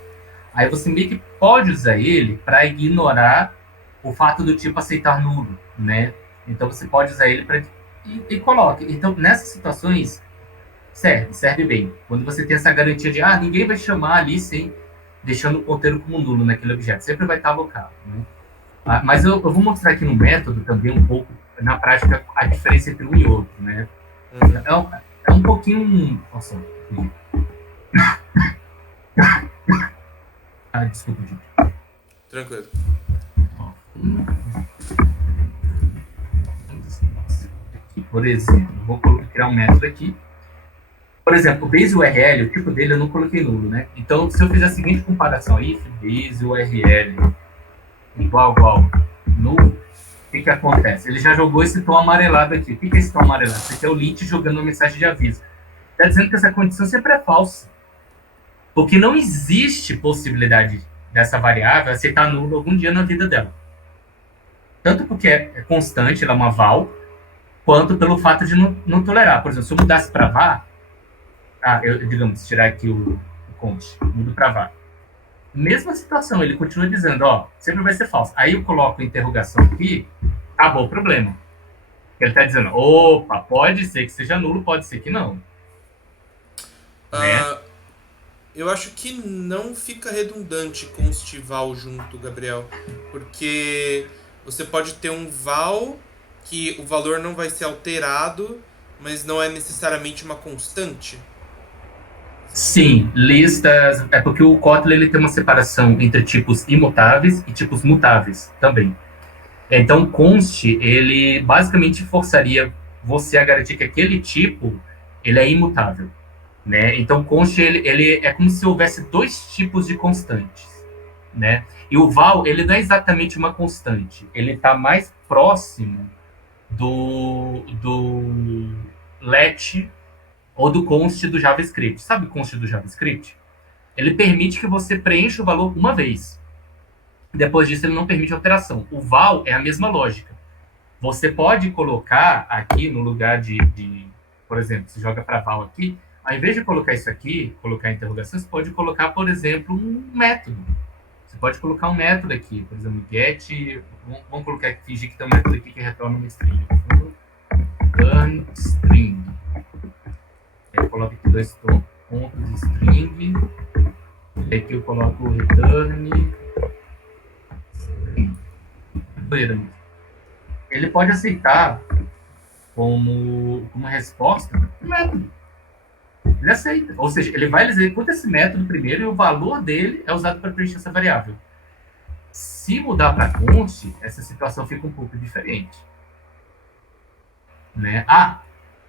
Aí você meio que pode usar ele para ignorar o fato do tipo aceitar nulo, né? Então, você pode usar ele para... E coloca. Então, nessas situações, serve bem. Quando você tem essa garantia de, ninguém vai chamar ali sem deixando o ponteiro como nulo naquele objeto. Sempre vai estar alocado, né? Mas eu vou mostrar aqui no método também um pouco, na prática, a diferença entre um e outro, né? É um pouquinho... Nossa, desculpa, gente. Tranquilo. Aqui, por exemplo, vou criar um método aqui. Por exemplo, o base URL, o tipo dele eu não coloquei nulo, né? Então, se eu fizer a seguinte comparação, if base URL igual nulo, o que acontece? Ele já jogou esse tom amarelado aqui. O que é esse tom amarelado? Isso aqui é o lit jogando uma mensagem de aviso. Está dizendo que essa condição sempre é falsa. Porque não existe possibilidade dessa variável aceitar nulo algum dia na vida dela. Tanto porque é constante, ela é uma val, quanto pelo fato de não tolerar. Por exemplo, se eu mudasse para var, digamos, tirar aqui o const, mudo para var. Mesma situação, ele continua dizendo, ó, sempre vai ser falso. Aí eu coloco interrogação aqui, acabou o problema. Ele está dizendo, opa, pode ser que seja nulo, pode ser que não. Né? Eu acho que não fica redundante const val junto, Gabriel. Porque você pode ter um val que o valor não vai ser alterado, mas não é necessariamente uma constante. Sim, listas... É porque o Kotlin ele tem uma separação entre tipos imutáveis e tipos mutáveis também. Então, const, ele basicamente forçaria você a garantir que aquele tipo ele é imutável. Né? Então, const ele é como se houvesse dois tipos de constantes. Né? E o val ele não é exatamente uma constante. Ele está mais próximo do let ou do const do JavaScript. Sabe o const do JavaScript? Ele permite que você preencha o valor uma vez. Depois disso, ele não permite alteração. O val é a mesma lógica. Você pode colocar aqui no lugar por exemplo, você joga para val aqui, ao invés de colocar isso aqui, colocar interrogação, você pode colocar, por exemplo, um método. Você pode colocar um método aqui, por exemplo, get, vamos colocar aqui, fingir que tem um método aqui que retorna uma string. Return string. Eu coloco aqui 2 pontos de string, e aqui eu coloco return. Ele pode aceitar como resposta o método. Ele aceita. Ou seja, ele vai executar esse método primeiro e o valor dele é usado para preencher essa variável. Se mudar para const, essa situação fica um pouco diferente. Né?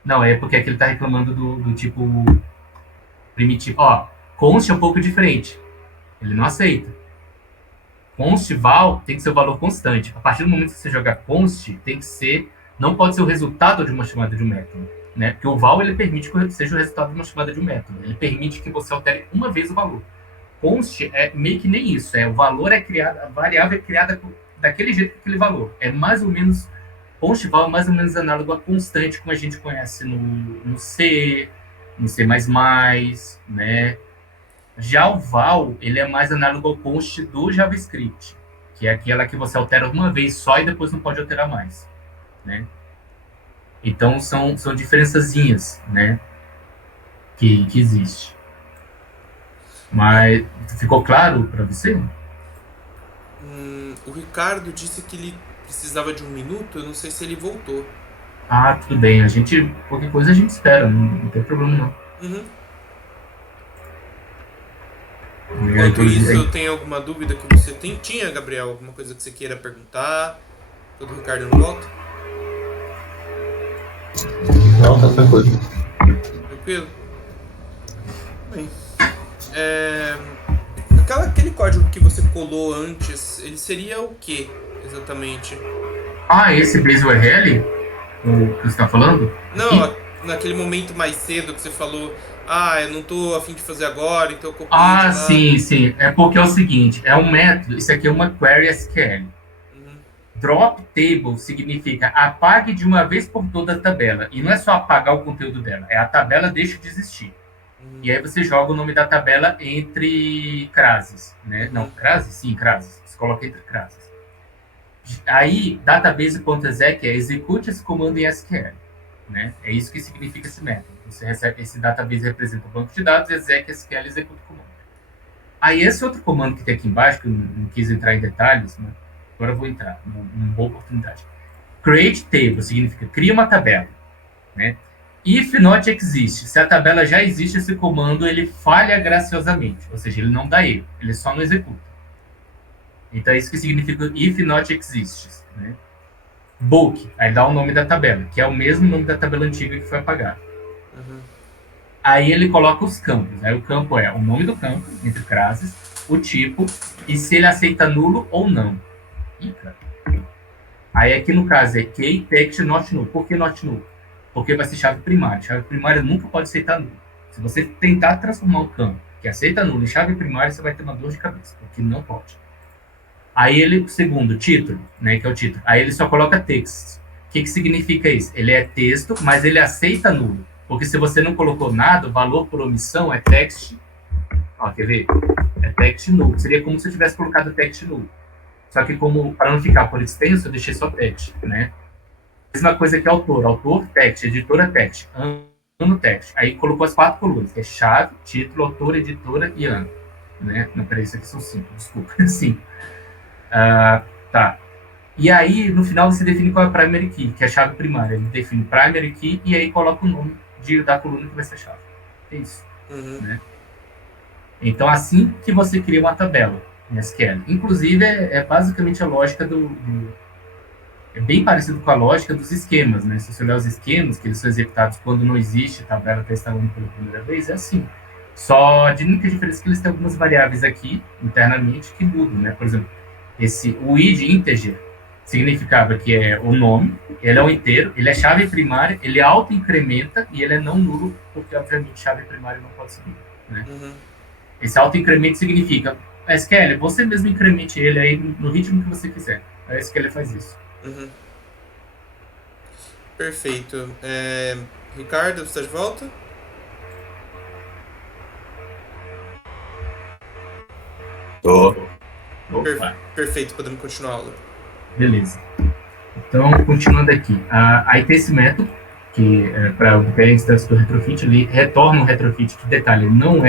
Não, é porque aqui ele está reclamando do tipo primitivo. Const é um pouco diferente. Ele não aceita. Const val tem que ser o valor constante. A partir do momento que você jogar const, tem que ser, não pode ser o resultado de uma chamada de um método, né? Porque o val ele permite que seja o resultado de uma chamada de um método. Ele permite que você altere uma vez o valor. Const é meio que nem isso. O valor é criado, a variável é criada daquele jeito com aquele valor. É mais ou menos const val é mais ou menos análogo a constante como a gente conhece no C, no C++, né? Já o val, ele é mais análogo ao const do JavaScript, que é aquela que você altera uma vez só e depois não pode alterar mais, né? Então, são diferençazinhas, né, que existe. Mas, ficou claro para você? O Ricardo disse que ele precisava de 1 minuto, eu não sei se ele voltou. Tudo bem, qualquer coisa a gente espera, não tem problema não. Uhum. Enquanto isso, tem alguma dúvida que você tinha, Gabriel? Alguma coisa que você queira perguntar? Quando o Ricardo não volta? Não, tá tranquilo. Tranquilo? Bem, aquele código que você colou antes, ele seria o que exatamente? Esse Base URL? O que você está falando? Não, naquele momento mais cedo que você falou, eu não tô a fim de fazer agora, então eu copiei. Sim. É porque é o seguinte, é um método, isso aqui é uma query SQL. Drop table significa apague de uma vez por toda a tabela. E não é só apagar o conteúdo dela, a tabela deixa de existir. E aí você joga o nome da tabela entre crases, né? Não, crases? Sim, crases. Você coloca entre crases. Aí, database.exec execute esse comando em SQL. Né? É isso que significa esse método. Você recebe, esse database representa o banco de dados, exec SQL executa o comando. Aí esse outro comando que tem aqui embaixo, que eu não quis entrar em detalhes, né? Agora eu vou entrar, uma boa oportunidade. Create table significa cria uma tabela. Né? If not exist, se a tabela já existe, esse comando ele falha graciosamente, ou seja, ele não dá erro, ele só não executa. Então é isso que significa if not exists. Né? Bulk, aí dá o nome da tabela, que é o mesmo nome da tabela antiga que foi apagada. Aí ele coloca os campos. Aí o campo é o nome do campo, entre classes, o tipo, e se ele aceita nulo ou não. Aí aqui no caso é key text not null. Por que not null? Porque vai ser chave primária. Chave primária nunca pode aceitar nulo. Se você tentar transformar o campo, que aceita nulo e chave primária, você vai ter uma dor de cabeça, porque não pode. Aí o segundo, título, né, que é o título. Aí ele só coloca text. O que significa isso? Ele é texto, mas ele aceita nulo. Porque se você não colocou nada, o valor por omissão é text. Ó, quer ver? É text nulo. Seria como se eu tivesse colocado text nulo. Só que para não ficar por extenso, eu deixei só text, né? Mesma coisa que autor. Autor, text. Editora, text. Ano, text. Aí colocou as 4 colunas, que é chave, título, autor, editora e ano. Né? Não, peraí, isso aqui são 5, desculpa. 5. Tá. E aí, no final, você define qual é a primary key, que é a chave primária. Ele define primary key e aí coloca o nome da coluna que vai ser a chave. É isso. Né? Então, assim que você cria uma tabela em SQL. Inclusive, é basicamente a lógica é bem parecido com a lógica dos esquemas, né? Se você olhar os esquemas, que eles são executados quando não existe a tabela está instalando pela primeira vez, é assim. Só a única diferença é que eles têm algumas variáveis aqui, internamente, que mudam, né? Por exemplo, o id integer significava que é o nome, ele é um inteiro, ele é chave primária, ele auto-incrementa e ele é não nulo, porque, obviamente, chave primária não pode subir, né? Esse auto-incremento significa, SQL, você mesmo incremente ele aí no ritmo que você quiser. A SQL faz isso. Perfeito. Ricardo, você está de volta? Tô. Perfeito, podemos continuar a aula. Beleza. Então, continuando aqui. Aí tem esse método, que para obter a instância do retrofit, ele retorna um retrofit que, detalhe, não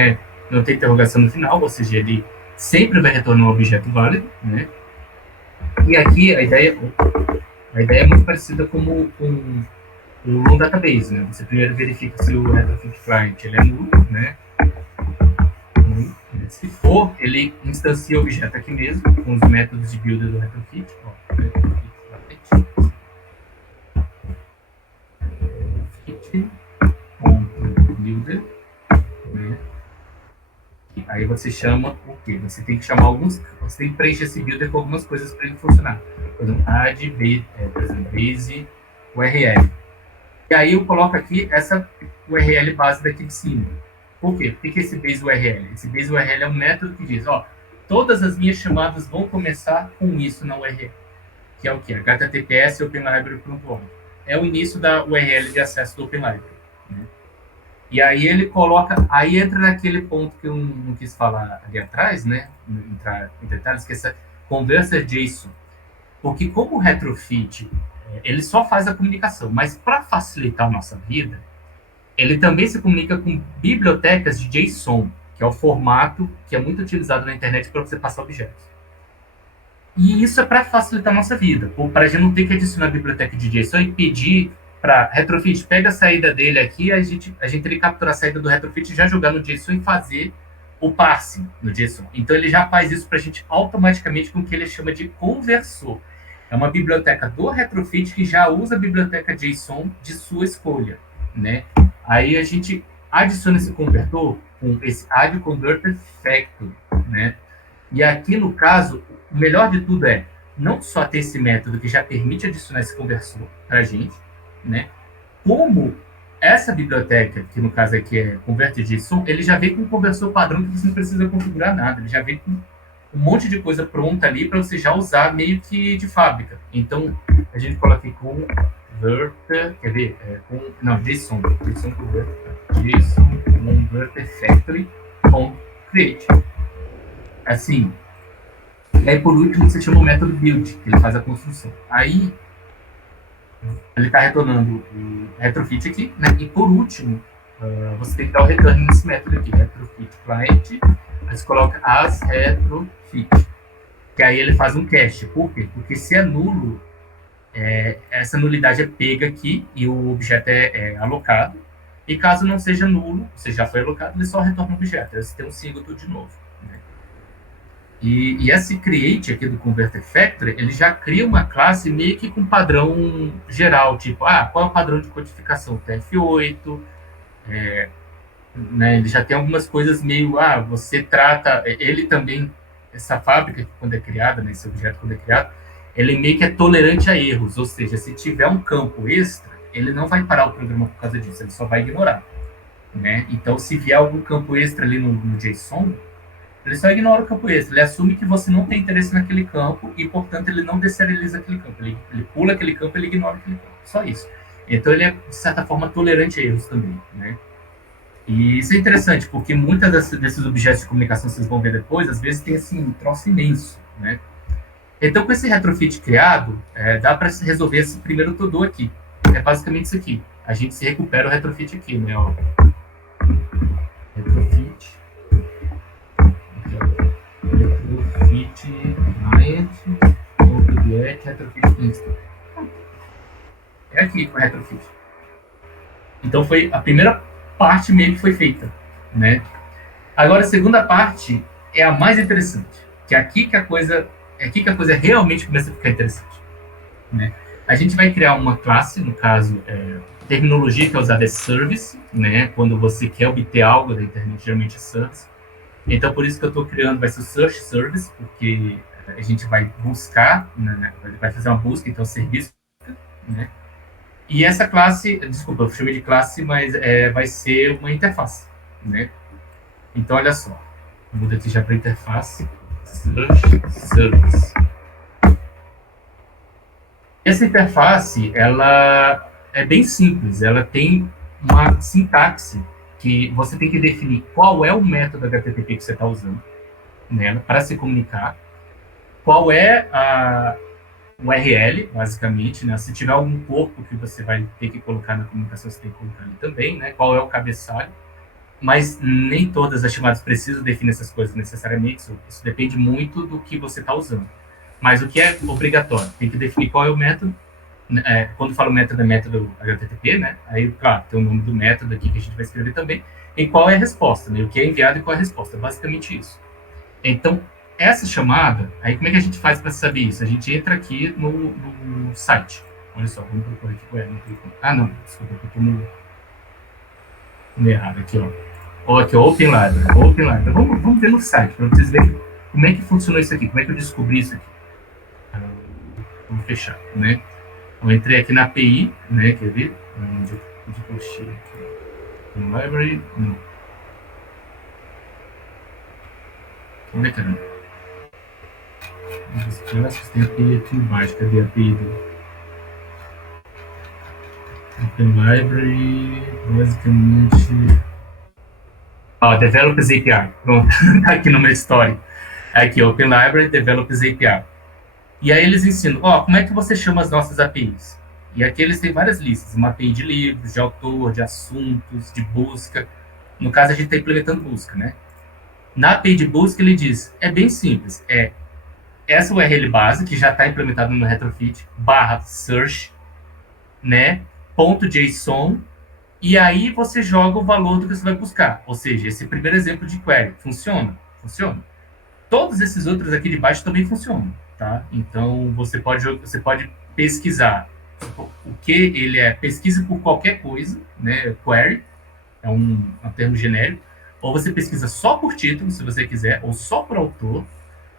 tem interrogação no final, ou seja, ele sempre vai retornar um objeto válido, né? E aqui a ideia é muito parecida com o long database, né? Você primeiro verifica se o retrofit client ele é nulo, né? Se for, ele instancia o objeto aqui mesmo, com os métodos de build do retrofit. Builder, né? Aí você chama o quê? Você tem que chamar você tem que preencher esse builder com algumas coisas para ele funcionar. Por exemplo, add base URL. E aí eu coloco aqui essa URL base daqui de cima. Por quê? Por que esse base URL? Esse base URL é um método que diz, todas as minhas chamadas vão começar com isso na URL. Que é o quê? HTTPS OpenLibrary.org. É o início da URL de acesso do OpenLibrary. Né? E aí ele aí entra naquele ponto que eu não quis falar ali atrás, né? Entrar em detalhes, que é essa conversa JSON. Porque como o retrofit, ele só faz a comunicação, mas para facilitar a nossa vida, ele também se comunica com bibliotecas de JSON, que é o formato que é muito utilizado na internet para você passar objetos. E isso é para facilitar a nossa vida, para a gente não ter que adicionar a biblioteca de JSON e pedir para retrofit, pega a saída dele aqui, a gente teria que capturar a saída do retrofit, já jogar no JSON e fazer o parsing no JSON. Então ele já faz isso para a gente automaticamente com o que ele chama de conversor. É uma biblioteca do retrofit que já usa a biblioteca JSON de sua escolha, né? Aí a gente adiciona esse convertor com esse add converter factory, né? E aqui no caso, o melhor de tudo é não só ter esse método que já permite adicionar esse conversor para a gente, né? Como essa biblioteca, que no caso aqui é convert.json, ele já vem com um conversor padrão que você não precisa configurar nada, ele já vem com um monte de coisa pronta ali para você já usar meio que de fábrica. Então, a gente coloca aqui converter, quer ver? JSON converter factory com create. Assim, e aí por último você chama o método build, que ele faz a construção. Aí, ele está retornando o retrofit aqui, né? E por último, você tem que dar o return nesse método aqui, retrofit client, aí você coloca as retrofit, que aí ele faz um cache. Por quê? Porque se é nulo, essa nulidade é pega aqui e o objeto é alocado, e caso não seja nulo, ou seja, já foi alocado, ele só retorna o objeto, aí você tem um singleton de novo. Né? E esse create aqui do converter factory, ele já cria uma classe meio que com padrão geral, tipo, qual é o padrão de codificação? TF8, né, ele já tem algumas coisas meio, você trata, ele também, essa fábrica quando é criada, né, esse objeto quando é criado, ele meio que é tolerante a erros, ou seja, se tiver um campo extra, ele não vai parar o programa por causa disso, ele só vai ignorar. né? Então, se vier algum campo extra ali no JSON, ele só ignora o campo extra. Ele assume que você não tem interesse naquele campo e, portanto, ele não deserializa aquele campo. Ele pula aquele campo, ele ignora aquele campo. Só isso. Então, ele é, de certa forma, tolerante a erros também, né? E isso é interessante, porque muitas desses objetos de comunicação que vocês vão ver depois, às vezes tem assim, um troço imenso, né? Então, com esse retrofit criado, dá para resolver esse primeiro todo aqui. É basicamente isso aqui. A gente se recupera o retrofit aqui, né? Ó. Retrofit. Retrofit client, retrofit instance. É aqui com o retrofit. Então, foi a primeira parte meio que foi feita, né? Agora, a segunda parte é a mais interessante, que é aqui que a coisa realmente começa a ficar interessante, né? A gente vai criar uma classe, no caso, terminologia que é usada é service, né? Quando você quer obter algo da internet, geralmente é service. Então, por isso que eu estou criando, vai ser o search service, porque a gente vai buscar, né? Vai fazer uma busca, então serviço, né? E essa classe, desculpa, eu chamei de classe, mas vai ser uma interface, né? Então, olha só, muda aqui já para interface, search service. Essa interface, ela é bem simples, ela tem uma sintaxe que você tem que definir qual é o método HTTP que você está usando nela para se comunicar, qual é a URL, basicamente, né? Se tiver algum corpo que você vai ter que colocar na comunicação, você tem que colocar ali também, né? Qual é o cabeçalho, mas nem todas as chamadas precisam definir essas coisas necessariamente, isso depende muito do que você está usando. Mas o que é obrigatório? Tem que definir qual é o método. Quando falo método, é método HTTP, né? Aí, claro, tem o nome do método aqui que a gente vai escrever também. E qual é a resposta, né? O que é enviado e qual é a resposta. Basicamente isso. Então, essa chamada, aí como é que a gente faz para saber isso? A gente entra aqui no site. Olha só, vamos procurar aqui. Não, desculpa, eu estou no errado aqui, ó. Ó, aqui, ó, Open Library. Então, vamos ver no site, para vocês verem como é que funcionou isso aqui, como é que eu descobri isso aqui. Vamos fechar, né? Eu entrei aqui na API, né? Quer ver? Onde eu achei aqui? No Library? Não. Onde é que era? Eu acho que tem API aqui embaixo. Cadê a API do Open Library? Basicamente... Developers API. Pronto, tá aqui no meu histórico. Aqui, Open Library, Developers API. E aí eles ensinam, como é que você chama as nossas APIs? E aqui eles têm várias listas, uma API de livros, de autor, de assuntos, de busca. No caso, a gente está implementando busca, né? Na API de busca, ele diz, é bem simples, essa URL base, que já está implementada no retrofit, /search, né, .json, e aí você joga o valor do que você vai buscar. Ou seja, esse primeiro exemplo de query, funciona? Funciona. Todos esses outros aqui de baixo também funcionam. Tá? Então, você pode pesquisar o que ele é. Pesquisa por qualquer coisa, né? Query, é um termo genérico. Ou você pesquisa só por título, se você quiser, ou só por autor.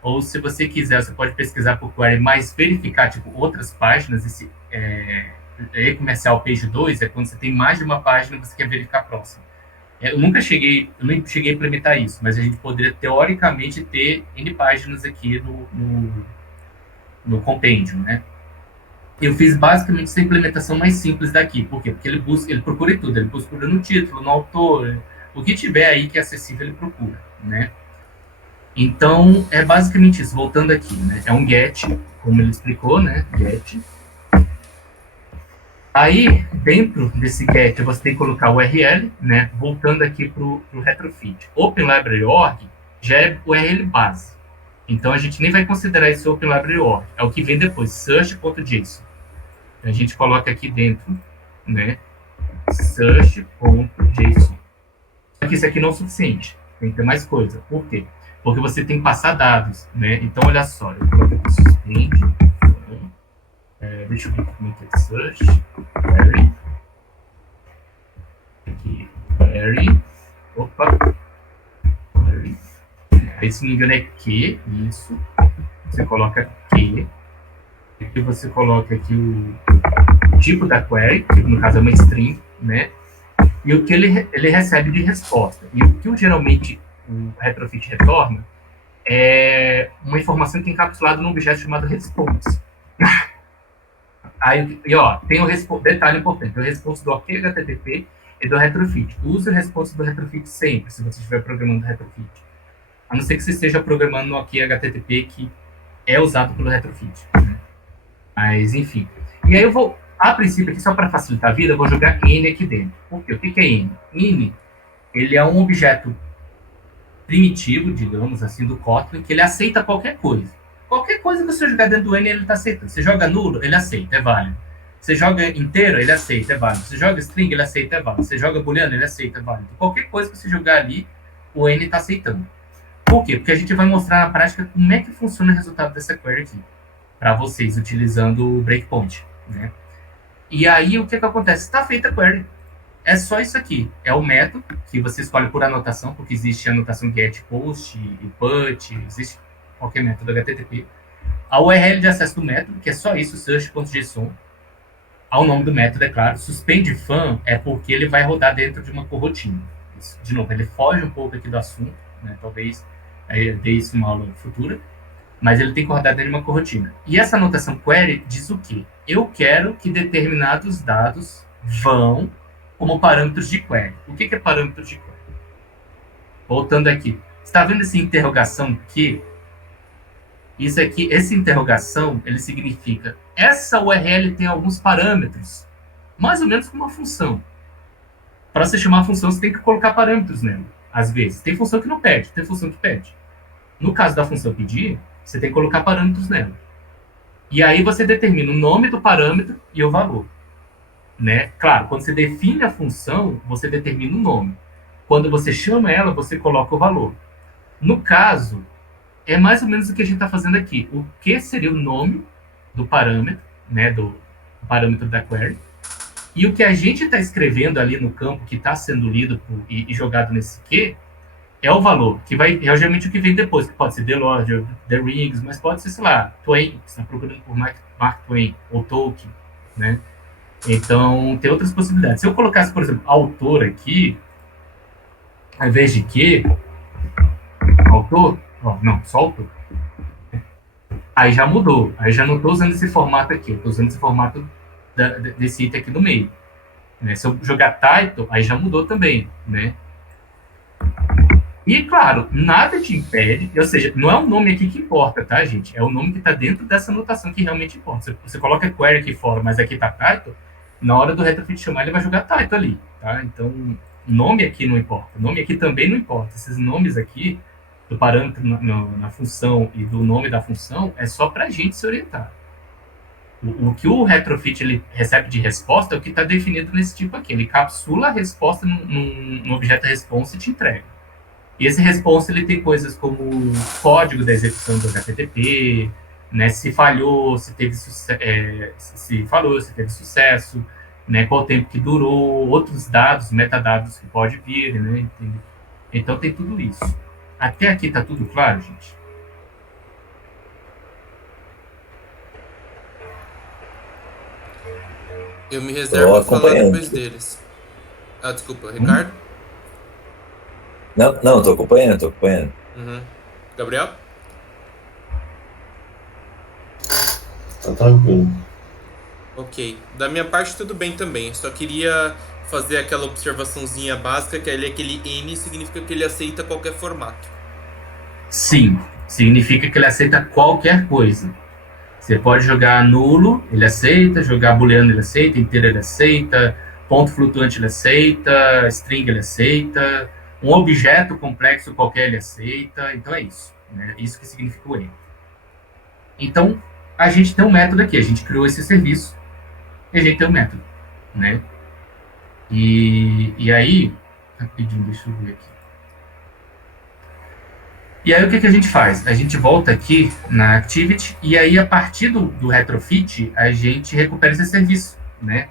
Ou, se você quiser, você pode pesquisar por query, mas verificar, tipo, outras páginas. Esse e-comercial page 2 é quando você tem mais de uma página e você quer verificar a próxima. Eu não cheguei a implementar isso, mas a gente poderia, teoricamente, ter N páginas aqui no compêndio, né? Eu fiz basicamente essa implementação mais simples daqui. Por quê? Porque ele procura tudo. Ele procura no título, no autor, o que tiver aí que é acessível, ele procura, né? Então, é basicamente isso. Voltando aqui, né? É um get, como ele explicou, né? Get. Aí, dentro desse get, você tem que colocar o URL, né? Voltando aqui para o retrofit. OpenLibrary.org já é o URL base. Então, a gente nem vai considerar esse OpenLibrary.org. É o que vem depois, search.json. A gente coloca aqui dentro, né? Search.json. Só que isso aqui não é o suficiente. Tem que ter mais coisa. Por quê? Porque você tem que passar dados, né? Então, olha só. Eu coloco aqui suspende. Deixa eu ver como é que é search. Query. Aqui. Query. Opa. Query. Aí, se não me engano, é Q. Isso. Você coloca Q. Aqui você coloca aqui o tipo da query, que no caso é uma string, né? e o que ele recebe de resposta. E o que geralmente o retrofit retorna é uma informação que é encapsulada num objeto chamado response. Aí, e ó, tem o detalhe importante, tem o response do OK HTTP e do retrofit. Use o response do retrofit sempre, se você estiver programando retrofit. A não ser que você esteja programando no OK HTTP, que é usado pelo retrofit. Né? Mas, enfim. E aí eu vou, a princípio, aqui só para facilitar a vida, eu vou jogar N aqui dentro. Por quê? O que é N? N, ele é um objeto primitivo, digamos assim, do Kotlin, que ele aceita qualquer coisa. Qualquer coisa que você jogar dentro do N, ele está aceitando. Você joga nulo, ele aceita, é válido. Você joga inteiro, ele aceita, é válido. Você joga string, ele aceita, é válido. Você joga booleano, ele aceita, é válido. Qualquer coisa que você jogar ali, o N está aceitando. Por quê? Porque a gente vai mostrar na prática como é que funciona o resultado dessa query aqui, para vocês, utilizando o breakpoint. Né? E aí, o que acontece? Está feita a query. É só isso aqui. É o método que você escolhe por anotação, porque existe a anotação get, post e put, existe qualquer método HTTP. A URL de acesso do método, que é só isso, search.json. Ao nome do método, é claro. Suspend fan é porque ele vai rodar dentro de uma coroutine. De novo, ele foge um pouco aqui do assunto, né? Talvez dê isso uma aula futura, mas ele tem que rodar dentro de uma coroutine. E essa anotação query diz o quê? Eu quero que determinados dados vão como parâmetros de query. O que é parâmetro de query? Voltando aqui. Você está vendo essa interrogação aqui? Isso aqui, essa interrogação, ele significa essa URL tem alguns parâmetros, mais ou menos como uma função. Para você chamar a função, você tem que colocar parâmetros nela. Às vezes, tem função que não pede, tem função que pede. No caso da função pedir, você tem que colocar parâmetros nela. E aí você determina o nome do parâmetro e o valor. Né? Claro, quando você define a função, você determina o nome. Quando você chama ela, você coloca o valor. No caso, é mais ou menos o que a gente está fazendo aqui. O que seria o nome do parâmetro, né, do parâmetro da query, e o que a gente está escrevendo ali no campo, que está sendo lido e jogado nesse Q, é o valor, que vai, é geralmente o que vem depois, que pode ser The Lord, The Rings, mas pode ser, sei lá, Twain, você está procurando por Mark Twain, ou Tolkien, né? Então, tem outras possibilidades. Se eu colocasse, por exemplo, autor aqui, ao invés de que, autor, não, só autor. Aí já mudou. Aí já não estou usando esse formato aqui. Estou usando esse formato desse item aqui no meio. Né? Se eu jogar title, aí já mudou também. Né? E, claro, nada te impede. Ou seja, não é o nome aqui que importa, tá, gente? É o nome que está dentro dessa anotação que realmente importa. Você coloca query aqui fora, mas aqui está title, na hora do retrofit chamar, ele vai jogar title ali. Tá? Então, nome aqui não importa. Nome aqui também não importa. Esses nomes aqui do parâmetro na função e do nome da função é só para a gente se orientar. O que o retrofit ele recebe de resposta é o que está definido nesse tipo aqui. Ele capsula a resposta num objeto response e te entrega. E esse response ele tem coisas como o código da execução do HTTP, né, se falhou, se teve se falhou, se teve sucesso, né, qual o tempo que durou, outros dados, metadados que pode vir, né, entendeu? Então tem tudo isso. Até aqui tá tudo claro, gente? Eu me reservo a falar depois deles. Ah, desculpa, Ricardo? Não, tô acompanhando. Uhum. Gabriel? Tá tranquilo. Ok. Da minha parte, tudo bem também. Só queria fazer aquela observaçãozinha básica, que ali aquele N significa que ele aceita qualquer formato. Sim, significa que ele aceita qualquer coisa. Você pode jogar nulo, ele aceita, jogar booleano ele aceita, inteiro ele aceita, ponto flutuante ele aceita, string ele aceita, um objeto complexo qualquer ele aceita, então é isso. Né? Isso que significa o N. Então, a gente tem um método aqui, a gente criou esse serviço, e a gente tem um método. Né? E aí, rapidinho, deixa eu ver aqui. E aí o que a gente faz? A gente volta aqui na Activity e aí a partir do retrofit a gente recupera esse serviço, né?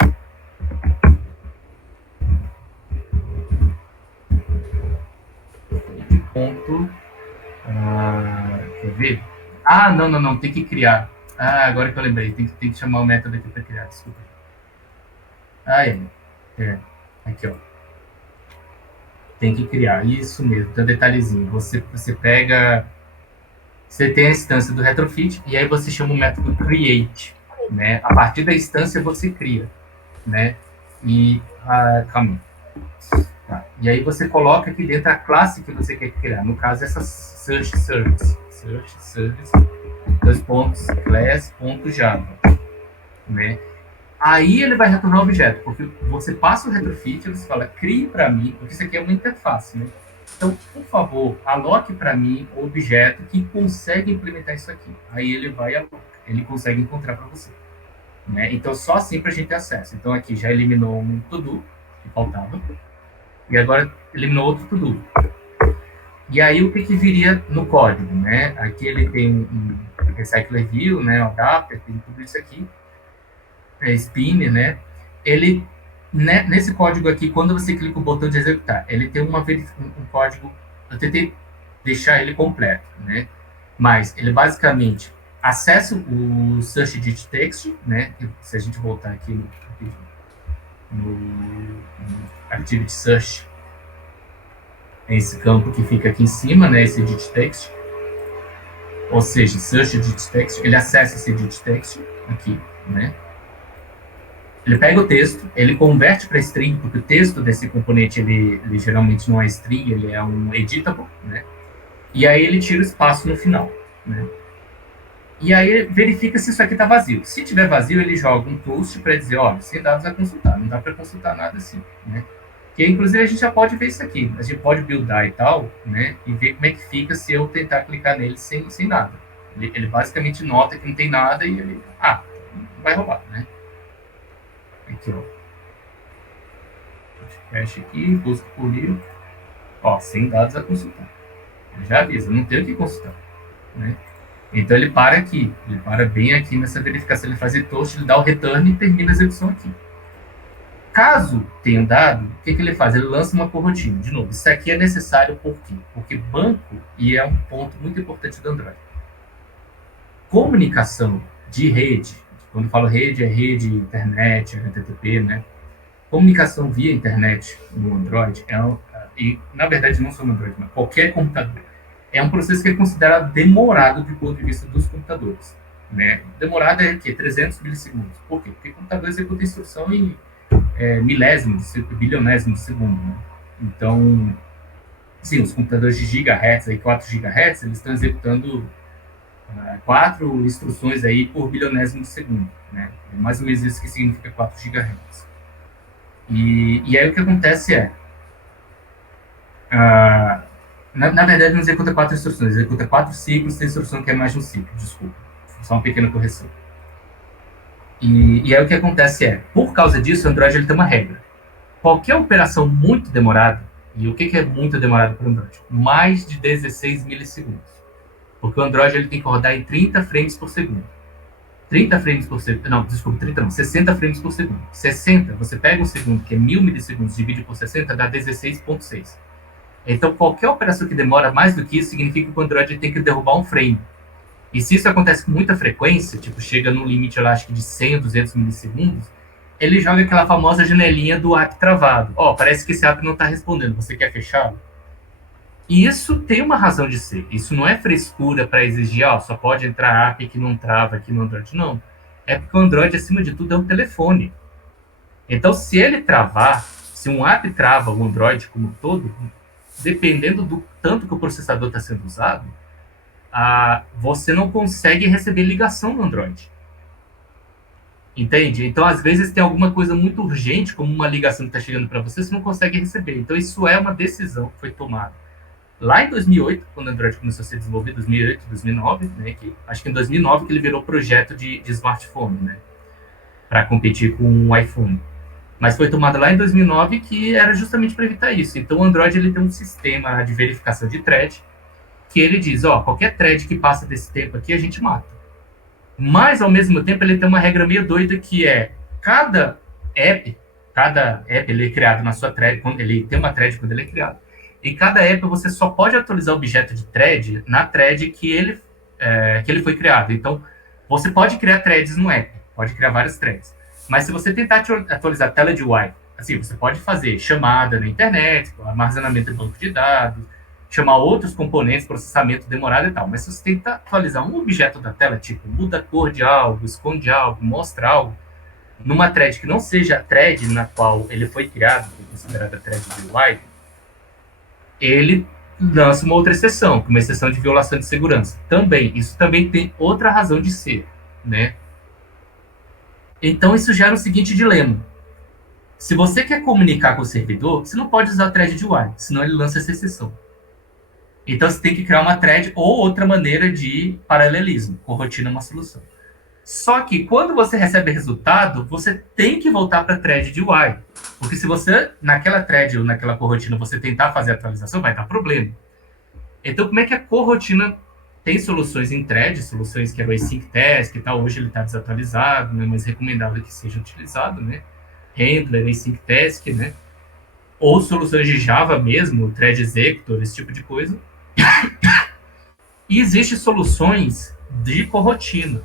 Ponto. Quer ver? Ah, não, tem que criar. Ah, agora que eu lembrei, tem que chamar o método aqui para criar, desculpa. Ah, é. Aqui, ó. Tem que criar, isso mesmo, tem um detalhezinho. Você pega, você tem a instância do retrofit e aí você chama o método create, né? A partir da instância você cria, né? E, calma aí. Tá. E aí você coloca aqui dentro a classe que você quer criar. No caso, essa search service, class.java, né? Aí ele vai retornar o objeto, porque você passa o retrofit e você fala, crie para mim, porque isso aqui é uma interface, né? Então, por favor, aloque para mim o objeto que consegue implementar isso aqui. Aí ele consegue encontrar para você, né? Então, só assim para a gente ter acesso. Então, aqui já eliminou um to-do que faltava, e agora eliminou outro to-do. E aí, o que viria no código, né? Aqui ele tem um recycler view, né? Um adapter, tem tudo isso aqui. Spin, né? Ele, né, nesse código aqui, quando você clica o botão de executar, ele tem um código, eu tentei deixar ele completo, né? Mas ele basicamente acessa o search digit text, né? Se a gente voltar aqui no activity search, é esse campo que fica aqui em cima, né? Esse digit text, ou seja, search digit text, ele acessa esse digit text aqui, né? Ele pega o texto, ele converte para string, porque o texto desse componente, ele geralmente não é string, ele é um editable, né? E aí ele tira o espaço no final, né? E aí verifica se isso aqui está vazio. Se tiver vazio, ele joga um toast para dizer, olha, sem dados a consultar, não dá para consultar nada assim, né? Que inclusive a gente já pode ver isso aqui, a gente pode buildar e tal, né? E ver como é que fica se eu tentar clicar nele sem nada. Ele basicamente nota que não tem nada e ele, vai rolar, né? Aqui, ó. Fecha aqui, busca por livro. Ó, sem dados a consultar. Ele já avisa, não tem o que consultar, né? Então ele para aqui, ele para bem aqui nessa verificação, ele faz o toast, ele dá o return e termina a execução aqui. Caso tenha dado, o que ele faz? Ele lança uma coroutine. De novo, isso aqui é necessário por quê? Porque banco, e é um ponto muito importante do Android, comunicação de rede. Quando falo rede, é rede, internet, HTTP, né? Comunicação via internet no Android, e na verdade não só no Android, mas qualquer computador, é um processo que é considerado demorado do ponto de vista dos computadores, né? Demorado é o quê? 300 milissegundos. Por quê? Porque o computador executa instrução em milésimos, bilionésimos de segundo, né? Então, sim, os computadores de gigahertz, aí 4 gigahertz, eles estão executando 4 instruções aí por bilionésimo de segundo, né? É mais ou menos isso que significa 4 GHz. E aí o que acontece é, na verdade não executa 4 instruções, executa 4 ciclos, tem instrução que é mais de um ciclo, desculpa, só uma pequena correção. E aí o que acontece é, por causa disso, o Android ele tem uma regra. Qualquer operação muito demorada, e o que é muito demorado para o Android? Mais de 16 milissegundos. Porque o Android ele tem que rodar em 30 frames por segundo. 30 frames por segundo. Não, desculpa, 30 não. 60 frames por segundo. 60, você pega um segundo, que é 1000 milissegundos, divide por 60, dá 16,6. Então, qualquer operação que demora mais do que isso, significa que o Android tem que derrubar um frame. E se isso acontece com muita frequência, tipo, chega num limite, eu acho que de 100 ou 200 milissegundos, ele joga aquela famosa janelinha do app travado. Parece que esse app não está respondendo, você quer fechá-lo? E isso tem uma razão de ser. Isso não é frescura para exigir, só pode entrar app que não trava aqui no Android. Não. É porque o Android, acima de tudo, é um telefone. Então, se ele travar, se um app trava o Android como um todo, dependendo do tanto que o processador está sendo usado, você não consegue receber ligação no Android. Entende? Então, às vezes, tem alguma coisa muito urgente, como uma ligação que está chegando para você não consegue receber. Então, isso é uma decisão que foi tomada lá em 2008, quando o Android começou a ser desenvolvido, 2008, 2009, né, acho que em 2009 que ele virou projeto de smartphone, né, para competir com o iPhone. Mas foi tomado lá em 2009 que era justamente para evitar isso. Então o Android ele tem um sistema de verificação de thread que ele diz, qualquer thread que passa desse tempo aqui a gente mata. Mas ao mesmo tempo ele tem uma regra meio doida que é cada app ele é criado na sua thread, ele tem uma thread quando ele é criado. E cada app você só pode atualizar o objeto de thread na thread que ele foi criado. Então, você pode criar threads no app, pode criar várias threads. Mas se você tentar atualizar a tela de UI assim, você pode fazer chamada na internet, armazenamento de banco de dados, chamar outros componentes, processamento demorado e tal. Mas se você tenta atualizar um objeto da tela, tipo, muda a cor de algo, esconde algo, mostra algo, numa thread que não seja a thread na qual ele foi criado, que é considerada thread de UI, ele lança uma outra exceção, uma exceção de violação de segurança. Também, isso também tem outra razão de ser, né? Então, isso gera o seguinte dilema. Se você quer comunicar com o servidor, você não pode usar a thread de UI, senão ele lança essa exceção. Então, você tem que criar uma thread ou outra maneira de paralelismo. Coroutine é uma solução. Só que, quando você recebe resultado, você tem que voltar para a thread de UI. Porque se você, naquela thread ou naquela coroutine, você tentar fazer a atualização, vai dar problema. Então, como é que a coroutine tem soluções em thread, soluções que é o async task e tal, hoje ele está desatualizado, né, mas recomendável que seja utilizado, né? Handler, async task, né? Ou soluções de Java mesmo, thread executor, esse tipo de coisa. E existem soluções de coroutine.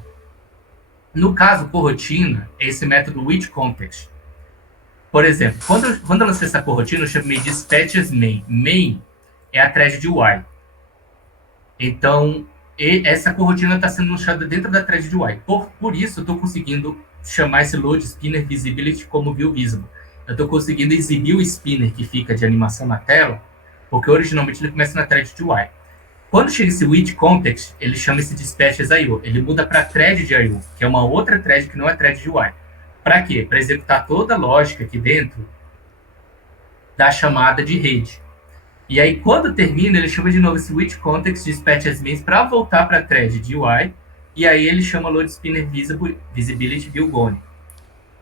No caso, coroutine é esse método with context. Por exemplo, quando eu lancei essa coroutine, eu chamei de dispatches main. Main é a thread de UI. Então, essa coroutine está sendo lançada dentro da thread de UI. Por isso, eu estou conseguindo chamar esse load spinner visibility como view visible. Eu estou conseguindo exibir o spinner que fica de animação na tela, porque originalmente ele começa na thread de UI. Quando chega esse with context, ele chama esse dispatches I/O. Ele muda para thread de I/O, que é uma outra thread que não é thread de UI. Para quê? Para executar toda a lógica aqui dentro da chamada de rede. E aí, quando termina, ele chama de novo esse with context dispatches mains para voltar para a thread de UI. E aí ele chama load spinner visibility view gone.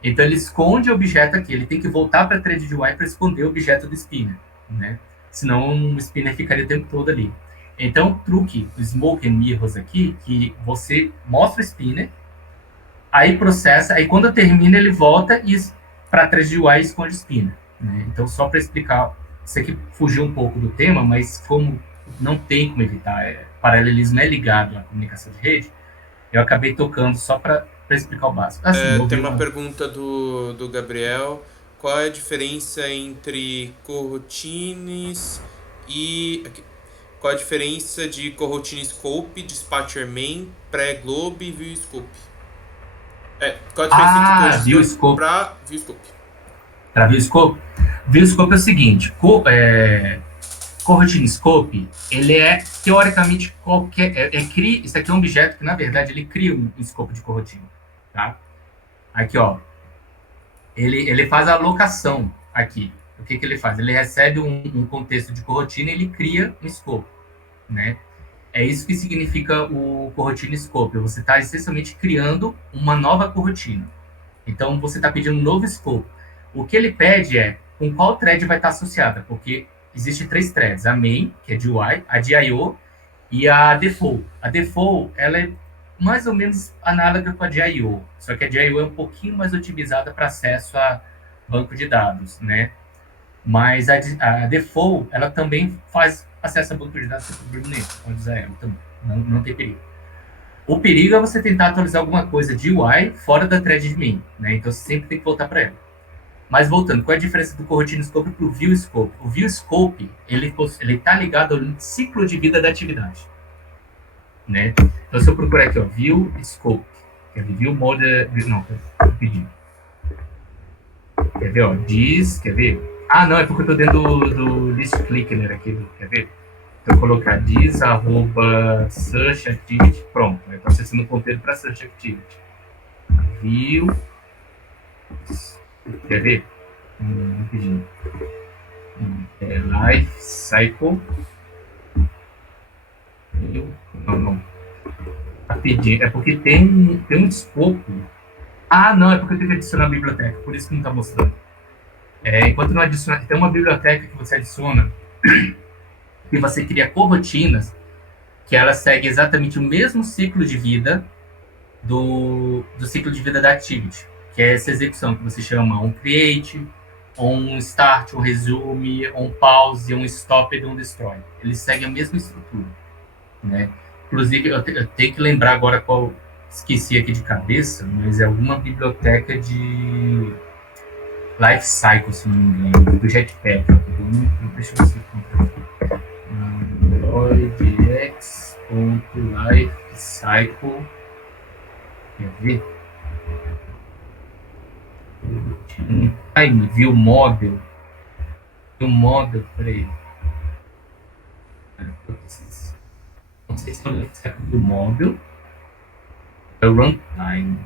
Então ele esconde o objeto aqui. Ele tem que voltar para a thread de UI para esconder o objeto do spinner, né? Senão o spinner ficaria o tempo todo ali. Então, o truque do Smoke and Mirrors aqui, que você mostra o spinner, aí processa, aí quando termina ele volta e para trás de UI esconde o spinner, né? Então, só para explicar, isso aqui fugiu um pouco do tema, mas como não tem como evitar, paralelismo é ligado à comunicação de rede, eu acabei tocando só para explicar o básico. Assim, tem uma pergunta do Gabriel. Qual é a diferença entre coroutines e... Qual a diferença de coroutine scope, dispatcher main, pré-globe e view scope? Qual a diferença entre view scope para view scope? Para view scope? View scope é o seguinte, coroutine scope, ele é teoricamente qualquer... isso aqui é um objeto que, na verdade, ele cria um scope de coroutine, tá? Aqui, ó. Ele faz a alocação aqui. O que ele faz? Ele recebe um contexto de coroutine e ele cria um scope, né? É isso que significa o coroutine scope. Você está essencialmente criando uma nova coroutine. Então, você está pedindo um novo scope. O que ele pede é com qual thread vai estar associada, porque existem 3 threads. A main, que é de UI, a de I/O e a default. A default, ela é mais ou menos análoga com a de I/O, só que a de I/O é um pouquinho mais otimizada para acesso a banco de dados, né? Mas a default, ela também faz acesso a banco de dados sem problema nenhum. Pode usar ela também, não tem perigo. O perigo é você tentar atualizar alguma coisa de UI fora da thread de main, né? Então você sempre tem que voltar para ela. Mas voltando, qual é a diferença do coroutine scope para o view scope? O view scope, ele está ligado ao ciclo de vida da atividade, né? Então se eu procurar aqui, ó, view scope, quer ver, view mode, não, vou pedir. Quer ver, ó, quer ver? Ah, não, é porque eu estou dentro do list clicker aqui, quer ver? Então, eu colocar search activity, pronto. Está acessando o ponteiro para search activity. View. Quer ver? Rapidinho. Life cycle. Não. Rapidinho. É porque tem um escopo. Ah, não, é porque eu tenho que adicionar a biblioteca, por isso que não está mostrando. Enquanto não adiciona, tem uma biblioteca que você adiciona e você cria coroutinas que ela segue exatamente o mesmo ciclo de vida do ciclo de vida da activity, que é essa execução que você chama um create, um start, um resume, um pause, um stop e um destroy. Eles seguem a mesma estrutura, né? Inclusive, eu tenho que lembrar agora qual, esqueci aqui de cabeça, mas é alguma biblioteca de Life Cycle, se não me engano, do Jetpack. Deixa eu ver se eu encontro aqui. Androidx.lifecycle. Quer ver? Time View Model. View Model, peraí. Não sei se é o Lifecycle do Model. É o Runtime.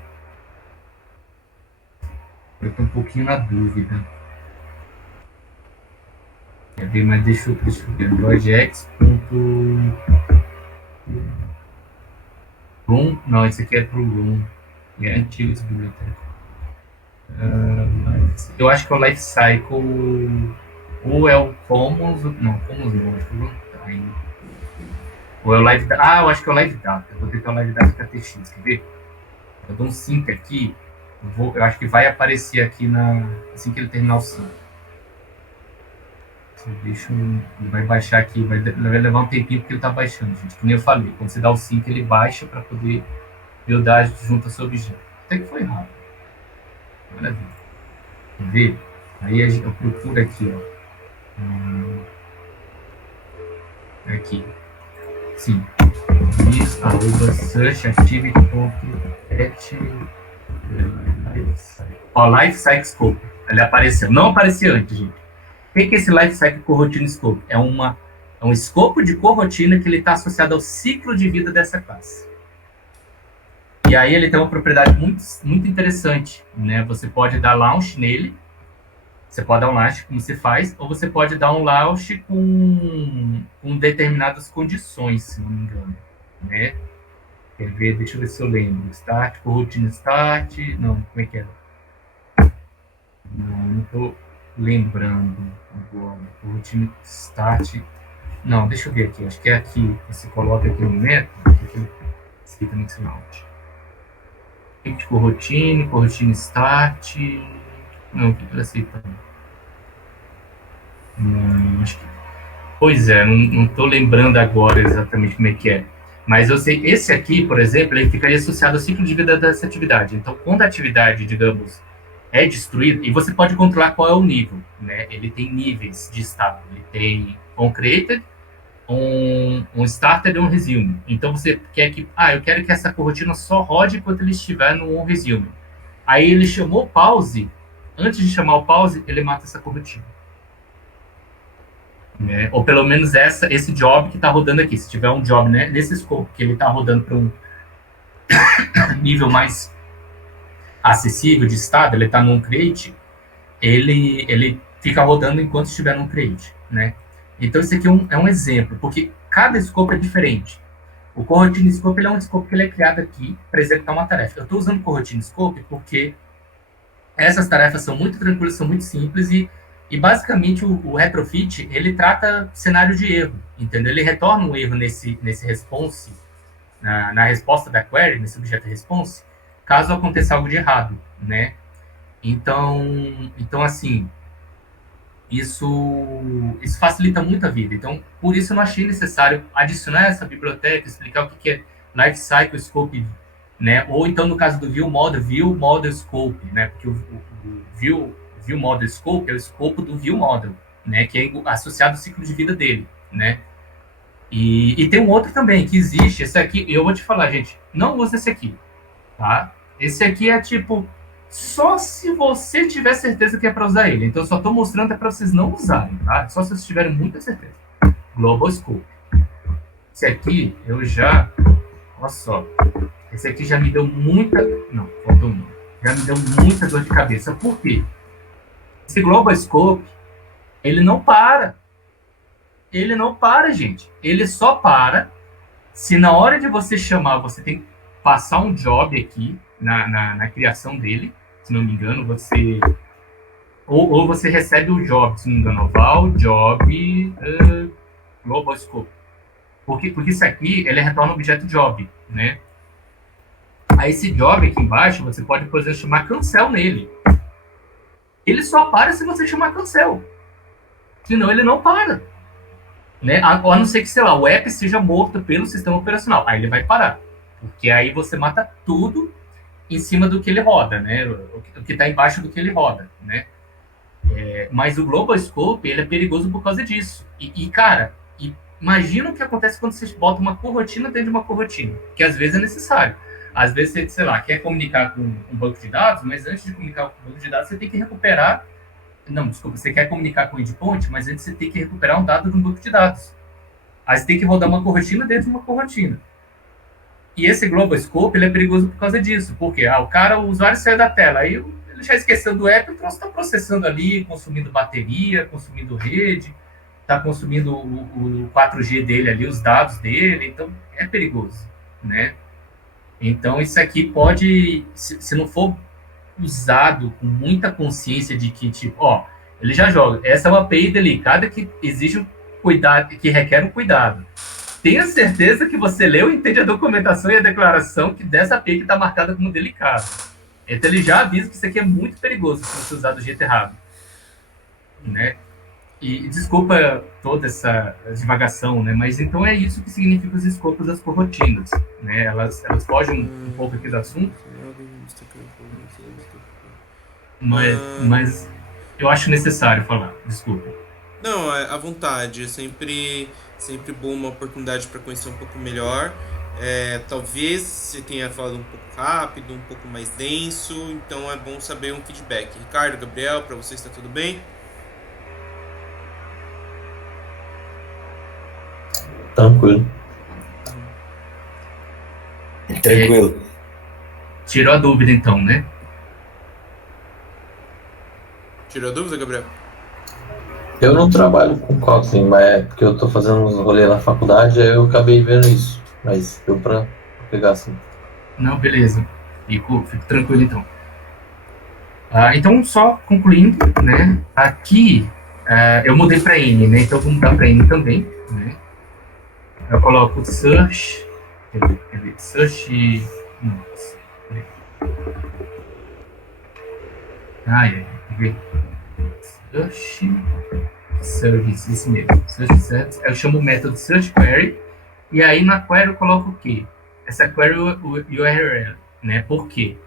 Eu tô um pouquinho na dúvida. Quer ver? Mas deixa eu ver. Androidx. Room? Não, esse aqui é pro Room. E é antigo esse biblioteca. Eu acho que é o Lifecycle. Ou é o Commons. Não, Commons não. Acho que é o Runtime. Ou é o Live Data. Ah, eu acho que é o Live Data. Eu vou tentar o Live Data KTX. Quer ver? Eu dou um sync aqui. Eu acho que vai aparecer aqui assim que ele terminar o sync. Ele vai baixar aqui. Vai levar um tempinho porque ele está baixando, gente. Que nem eu falei. Quando você dá o sync, ele baixa para poder buildar junto a seu objeto. Até que foi rápido. Maravilha. Quer ver? Aí eu procuro aqui, ó. Aqui. Sim. searchactivity.get Life Cycle Scope. Ele apareceu. Não aparecia antes, gente. O que é esse Life Cycle Coroutine Scope? É um escopo de corotina que ele está associado ao ciclo de vida dessa classe. E aí ele tem uma propriedade muito, muito interessante, né? Você pode dar launch nele. Você pode dar um launch como você faz, ou você pode dar um launch com determinadas condições, se não me engano, né? Quer ver? Deixa eu ver se eu lembro. Start, coroutine start... Não, como é que era? Não estou lembrando agora. Coroutine start... Não, deixa eu ver aqui. Acho que é aqui. Você coloca aqui no método. Aqui, escrita no launch. Coroutine start... Não, o que ele aceita? Acho que... Pois é, não estou lembrando agora exatamente como é que é. Mas eu sei, esse aqui, por exemplo, ele ficaria associado ao ciclo de vida dessa atividade. Então, quando a atividade, digamos, é destruída, e você pode controlar qual é o nível, né? Ele tem níveis de estado. Ele tem um created, um started e um resume. Então, você quer que... eu quero que essa corotina só rode enquanto ele estiver no on resume. Aí ele chamou pause. Antes de chamar o pause, ele mata essa corotina. Né? Ou pelo menos esse job que está rodando aqui. Se tiver um job, né, nesse scope que ele está rodando para um nível mais acessível de estado, ele está num create, ele fica rodando enquanto estiver num create. Né? Então, esse aqui é um exemplo, porque cada scope é diferente. O coroutine scope ele é um scope que ele é criado aqui para executar uma tarefa. Eu estou usando o coroutine scope porque essas tarefas são muito tranquilas, são muito simples e basicamente o retrofit, ele trata cenário de erro, entendeu? Ele retorna um erro nesse response, na resposta da query, nesse objeto response, caso aconteça algo de errado, né? Então assim, isso facilita muito a vida. Então, por isso eu não achei necessário adicionar essa biblioteca, explicar o que é Lifecycle Scope, né? Ou então, no caso do View Model Scope, né? Porque o View Model Scope é o escopo do View Model, né? Que é associado ao ciclo de vida dele, né? E tem um outro também que existe. Esse aqui, eu vou te falar, gente, não usa esse aqui, tá? Esse aqui é tipo só se você tiver certeza que é para usar ele. Então, eu só estou mostrando para vocês não usarem, tá? Só se vocês tiverem muita certeza. Global Scope. Esse aqui, eu já... Olha só. Esse aqui já me deu muita... Não, faltou um. Já me deu muita dor de cabeça. Por quê? Esse Global Scope, ele não para. Ele não para, gente. Ele só para se na hora de você chamar, você tem que passar um job aqui na criação dele. Se não me engano, você... Ou você recebe o job, se não me engano, val, job, Global Scope. Porque isso aqui, ele retorna o objeto job, né? Aí esse job aqui embaixo, você pode, por exemplo, chamar cancel nele. Ele só para se você chamar cancel. Senão ele não para. Né? A não ser que, sei lá, o app seja morto pelo sistema operacional. Aí ele vai parar. Porque aí você mata tudo em cima do que ele roda, né? O que está embaixo do que ele roda, né? Mas o Global Scope, ele é perigoso por causa disso. Cara, imagina o que acontece quando você bota uma corrotina dentro de uma corrotina, que às vezes é necessário. Às vezes você, sei lá, quer comunicar com um banco de dados, mas antes de comunicar com o banco de dados, você tem que recuperar... Não, desculpa, você quer comunicar com o endpoint, mas antes você tem que recuperar um dado de um banco de dados. Aí você tem que rodar uma corrotina dentro de uma corrotina. E esse Global Scope, ele é perigoso por causa disso. Porque o usuário saiu da tela, aí ele já esqueceu do app, então você está processando ali, consumindo bateria, consumindo rede, está consumindo o 4G dele ali, os dados dele, então é perigoso, né? Então isso aqui pode, se não for usado com muita consciência de que, tipo, ele já joga, essa é uma API delicada que exige um cuidado, que requer um cuidado. Tenha certeza que você leu e entende a documentação e a declaração que dessa API que está marcada como delicada. Então ele já avisa que isso aqui é muito perigoso se você usar do jeito errado, né? E desculpa toda essa divagação, né? Mas então é isso que significa os escopos das corrotinas, né? Elas fogem um pouco aqui do assunto, mas eu acho necessário falar. Desculpa. Não, à vontade. É sempre bom uma oportunidade para conhecer um pouco melhor. Talvez você tenha falado um pouco rápido, um pouco mais denso, então é bom saber um feedback. Ricardo, Gabriel, para vocês está tudo bem? Tranquilo. Tranquilo. Tirou a dúvida então, né? Tirou a dúvida, Gabriel? Eu não trabalho com Kotlin, mas é porque eu tô fazendo uns rolês na faculdade, aí eu acabei vendo isso. Mas deu pra pegar assim. Não, beleza. Fico tranquilo então. Então, só concluindo, né? Aqui eu mudei para N, né? Então, vou mudar para N também, né? Eu coloco search. Search. Search service, isso mesmo. Search service. Eu chamo o método search query. E aí na query eu coloco o quê? Essa query URL, né? Por quê?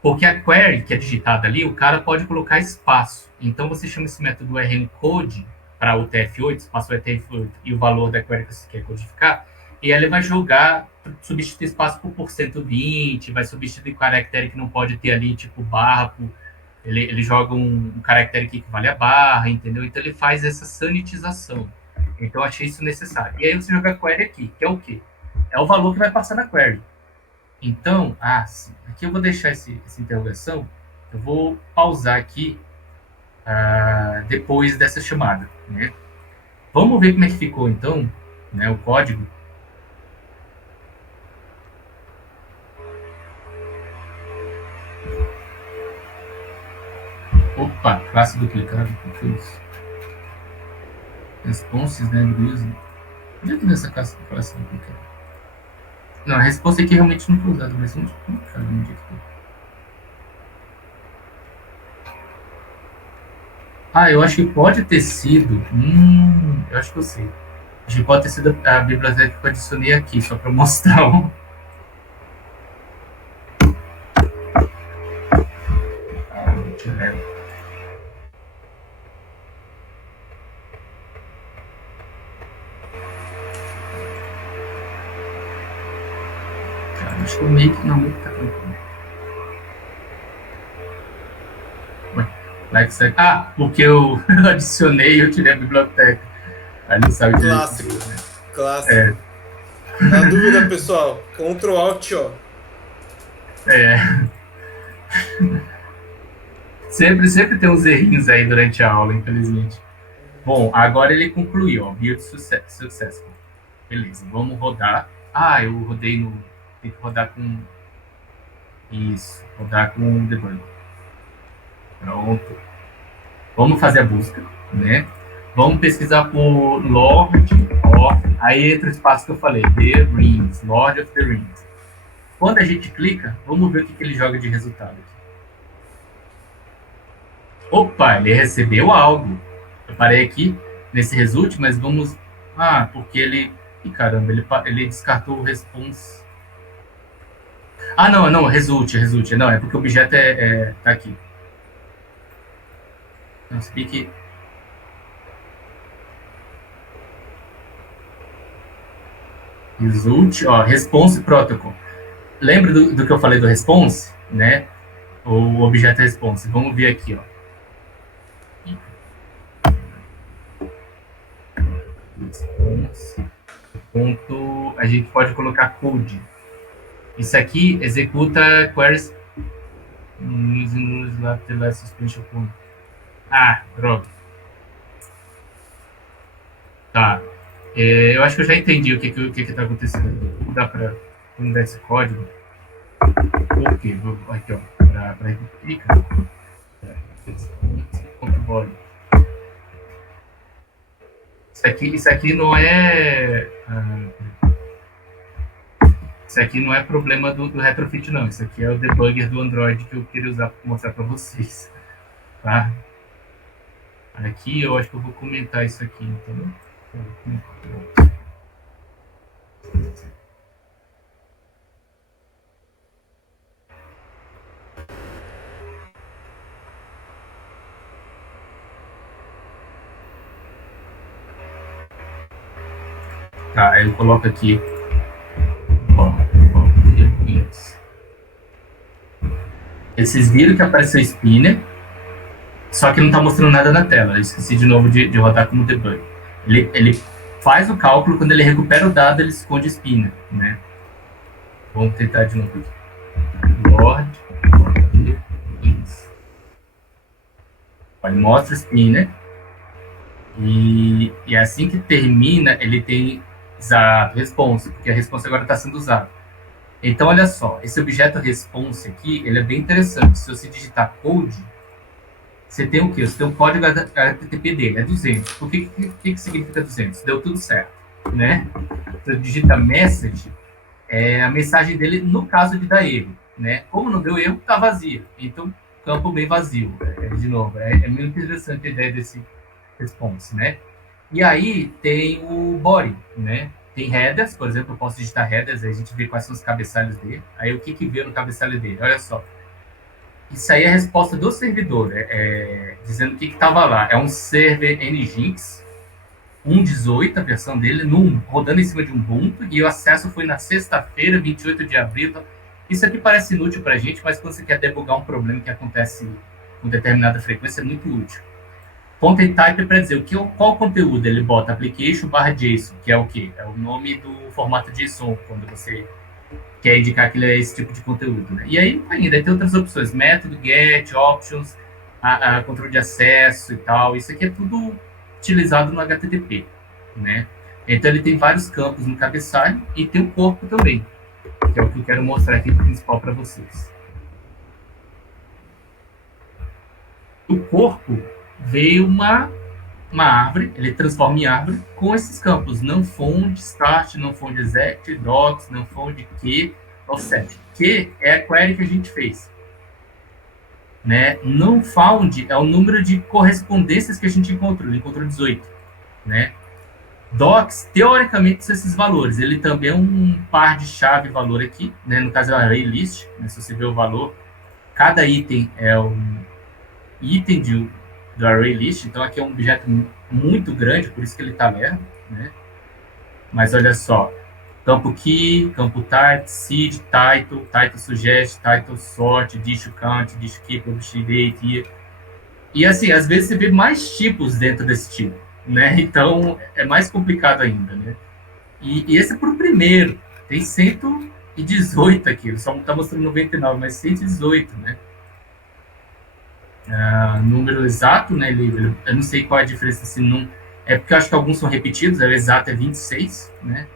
Porque a query que é digitada ali, o cara pode colocar espaço. Então você chama esse método rncode para o TF8, espaço UTF8 e o valor da query que você quer codificar, e ele vai jogar, substituir espaço por %20, vai substituir caractere que não pode ter ali, tipo barra, ele joga um caractere que equivale a barra, entendeu? Então ele faz essa sanitização. Então eu achei isso necessário. E aí você joga a query aqui, que é o quê? É o valor que vai passar na query. Então, aqui eu vou deixar essa interrogação, eu vou pausar aqui depois dessa chamada, né? Vamos ver como é que ficou, então, né, o código. Opa, classe duplicada, o que foi isso? Responses, né, do user. Onde é que deu essa classe duplicada? Não, a resposta aqui realmente não foi usada, mas não sabe onde é que foi. Eu acho que pode ter sido. Eu acho que eu sei. Acho que pode ter sido a biblioteca que eu adicionei aqui, só para mostrar um. Acho que o meio que não tá tranquilo. Porque eu adicionei e eu tirei a biblioteca. Aí não sabe direito. Clássico. Clássico. Na dúvida, pessoal, Ctrl Alt, ó. Sempre tem uns errinhos aí durante a aula, infelizmente. Bom, agora ele concluiu, ó. Build successful. Beleza, vamos rodar. Eu rodei no... Tem que rodar com... Isso, rodar com o debug. Pronto. Vamos fazer a busca, né? Vamos pesquisar por Lord of... Aí entra o espaço que eu falei, The Rings, Lord of the Rings. Quando a gente clica, vamos ver o que ele joga de resultado aqui. Opa, ele recebeu algo. Eu parei aqui nesse result, mas vamos... porque ele... caramba, ele descartou o response. Não, result. Não, é porque o objeto tá aqui. Não, speak. Result, ó, response protocol. Lembra do que eu falei do response, né? O objeto response. Vamos ver aqui, ó. Response. Ponto, a gente pode colocar code. Isso aqui executa queries using lá the last suspension point. Ah, droga. Tá. Eu acho que eu já entendi o que está acontecendo. Dá para mudar esse código? Por quê? Aqui, ó. Para replicar. Isso aqui não é. Isso aqui não é problema do retrofit, não. Isso aqui é o debugger do Android que eu queria usar para mostrar para vocês. Tá? Aqui eu acho que eu vou comentar isso aqui, entendeu? Tá, eu coloco aqui. Vocês viram que apareceu spinner, só que não está mostrando nada na tela. Eu esqueci de novo de rodar como debug. Ele faz o cálculo, quando ele recupera o dado, ele esconde spinner, né? Vamos tentar de novo aqui. Lord. Ele mostra spinner. E assim que termina, ele tem exato, response, porque a response agora está sendo usada. Então, olha só, esse objeto response aqui, ele é bem interessante. Se você digitar code, você tem o quê? Você tem o código HTTP dele, é 200. Por que significa 200? Deu tudo certo, né? Você digita message, a mensagem dele, no caso de dar erro, né? Como não deu erro, está vazia. Então, campo bem vazio. De novo, é muito interessante a ideia desse response, né? E aí tem o body, né? Tem headers, por exemplo, eu posso digitar headers, aí a gente vê quais são os cabeçalhos dele. Aí o que vê no cabeçalho dele? Olha só. Isso aí é a resposta do servidor, dizendo o que estava lá. É um server Nginx 1.18, a versão dele, rodando em cima de um Ubuntu, e o acesso foi na sexta-feira, 28 de abril. Então, isso aqui parece inútil para a gente, mas quando você quer debugar um problema que acontece com determinada frequência, é muito útil. Content type para dizer qual o conteúdo. Ele bota application/JSON, que é o quê? É o nome do formato JSON, quando você quer indicar que ele é esse tipo de conteúdo, né? E aí ainda tem outras opções, método, get, options, controle de acesso e tal. Isso aqui é tudo utilizado no HTTP, né? Então ele tem vários campos no cabeçalho e tem o corpo também, que é o que eu quero mostrar aqui principal para vocês. O corpo veio uma árvore, ele transforma em árvore com esses campos, não found start, não found exec, docs, não found key, offset. Que é a query que a gente fez, né? Não found é o número de correspondências que a gente encontrou, ele encontrou 18, né? Docs, teoricamente, são esses valores. Ele também é um par de chave valor aqui, né? No caso é o array list, né? Se você vê o valor, cada item é um item do array list, então aqui é um objeto muito grande, por isso que ele está lerdo, né? Mas olha só, campo key, campo type, seed, title, title suggest, title sort, dish count, dish key, publish date, e assim, às vezes você vê mais tipos dentro desse tipo, né? Então é mais complicado ainda, né? E esse é para o primeiro, tem 118 aqui, ele só está mostrando 99, mas 118, né? Número exato, né? Eu não sei qual é a diferença, se não é porque eu acho que alguns são repetidos, o exato é 26, né?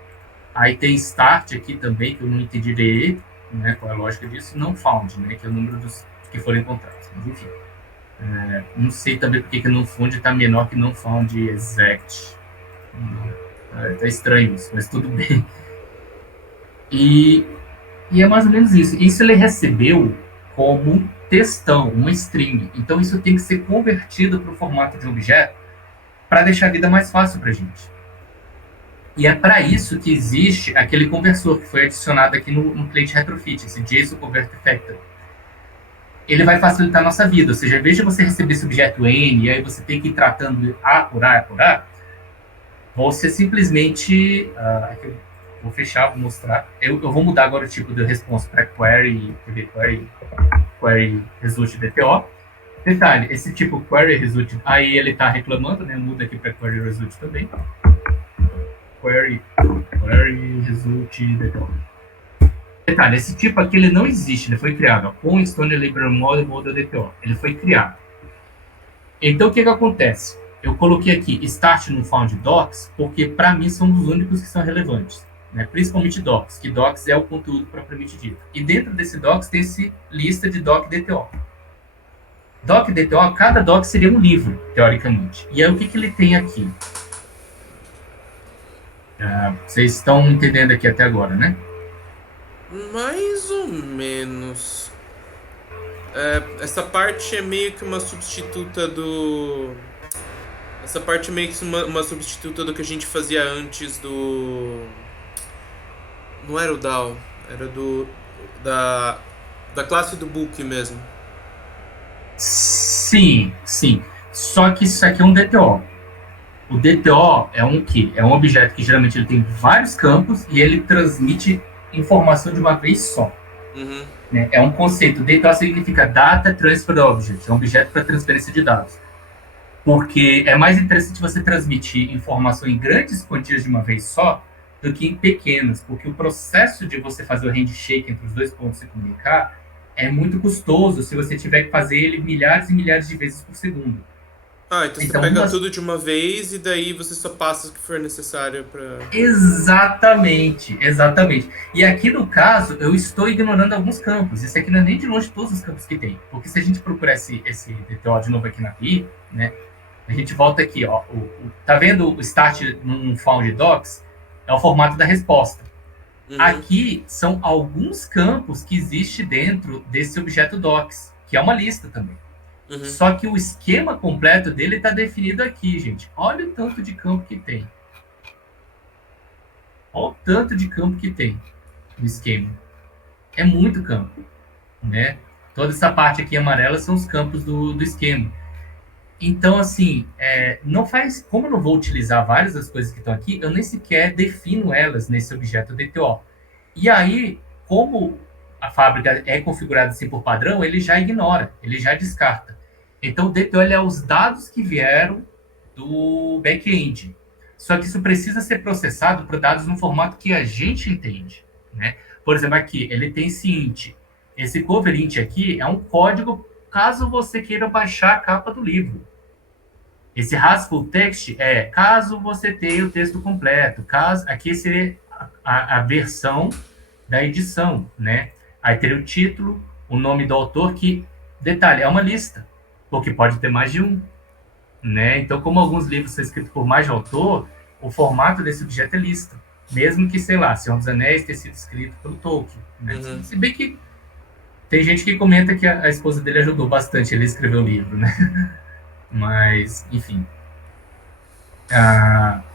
Aí tem start aqui também, que eu não entendi direito, né? Qual é a lógica disso? Não found, né? Que é o número dos que foram encontrados. Mas, enfim, não sei também porque que não found está menor que não found exact. Tá estranho isso, mas tudo bem. E é mais ou menos isso. Isso ele recebeu como textão, uma string. Então isso tem que ser convertido para o formato de um objeto para deixar a vida mais fácil para a gente. E é para isso que existe aquele conversor que foi adicionado aqui no cliente retrofit, esse JSON Convert Factory. ele vai facilitar a nossa vida. Ou seja, em vez de você receber esse objeto N, e aí você tem que ir tratando A por A por A, você simplesmente... vou fechar, vou mostrar. Eu vou mudar agora o tipo de resposta para query result DTO. Detalhe, esse tipo query result, aí ele está reclamando, né? Muda aqui para query result também. Query result DTO. Detalhe, esse tipo aqui ele não existe, ele foi criado com Stone Library Model DTO. Ele foi criado. Então, o que acontece? Eu coloquei aqui Start no Found Docs, porque para mim são os únicos que são relevantes. Né? Principalmente Docs, que Docs é o conteúdo propriamente dito. E dentro desse Docs tem essa lista de Doc DTO. Doc DTO, cada Doc seria um livro, teoricamente. E aí, o que ele tem aqui? Vocês estão entendendo aqui até agora, né? Mais ou menos. Essa parte é meio que uma substituta do... Essa parte é meio que uma substituta do que a gente fazia antes do... Não era o DAO, era da classe do book mesmo. Sim. Só que isso aqui é um DTO. O DTO é um quê? É um objeto que geralmente ele tem vários campos e ele transmite informação de uma vez só. Uhum. Né? É um conceito. DTO significa Data Transfer Object. É um objeto para transferência de dados. Porque é mais interessante você transmitir informação em grandes quantias de uma vez só do que em pequenas. Porque o processo de você fazer o handshake entre os dois pontos e se comunicar é muito custoso se você tiver que fazer ele milhares e milhares de vezes por segundo. Então você pega tudo de uma vez e daí você só passa o que for necessário para... Exatamente. E aqui no caso, eu estou ignorando alguns campos. Esse aqui não é nem de longe todos os campos que tem. Porque se a gente procurar esse DTO de novo aqui na API, né, a gente volta aqui, ó. Tá vendo o start num found docs? É o formato da resposta. Uhum. Aqui são alguns campos que existem dentro desse objeto docs, que é uma lista também. Uhum. Só que o esquema completo dele está definido aqui, gente. Olha o tanto de campo que tem. Olha o tanto de campo que tem no esquema. É muito campo, né? Toda essa parte aqui amarela são os campos do esquema. Então, assim, não faz... Como eu não vou utilizar várias das coisas que estão aqui, eu nem sequer defino elas nesse objeto DTO. E aí, como a fábrica é configurada assim por padrão, ele já ignora, ele já descarta. Então, o DTO é os dados que vieram do back-end. Só que isso precisa ser processado para dados no formato que a gente entende. Né? Por exemplo, aqui, ele tem esse int. Esse cover int aqui é um código caso você queira baixar a capa do livro. Esse Haskell text é caso você tenha o texto completo. Aqui seria a versão da edição. Né? Aí teria o título, o nome do autor, que, detalhe, é uma lista. Porque pode ter mais de um. Né? Então, como alguns livros são escritos por mais de autor, o formato desse objeto é lista. Mesmo que, sei lá, Senhor dos Anéis tenha sido escrito pelo Tolkien. Né? Uhum. Se bem que tem gente que comenta que a esposa dele ajudou bastante ele a escrever o livro. Né? Mas, enfim.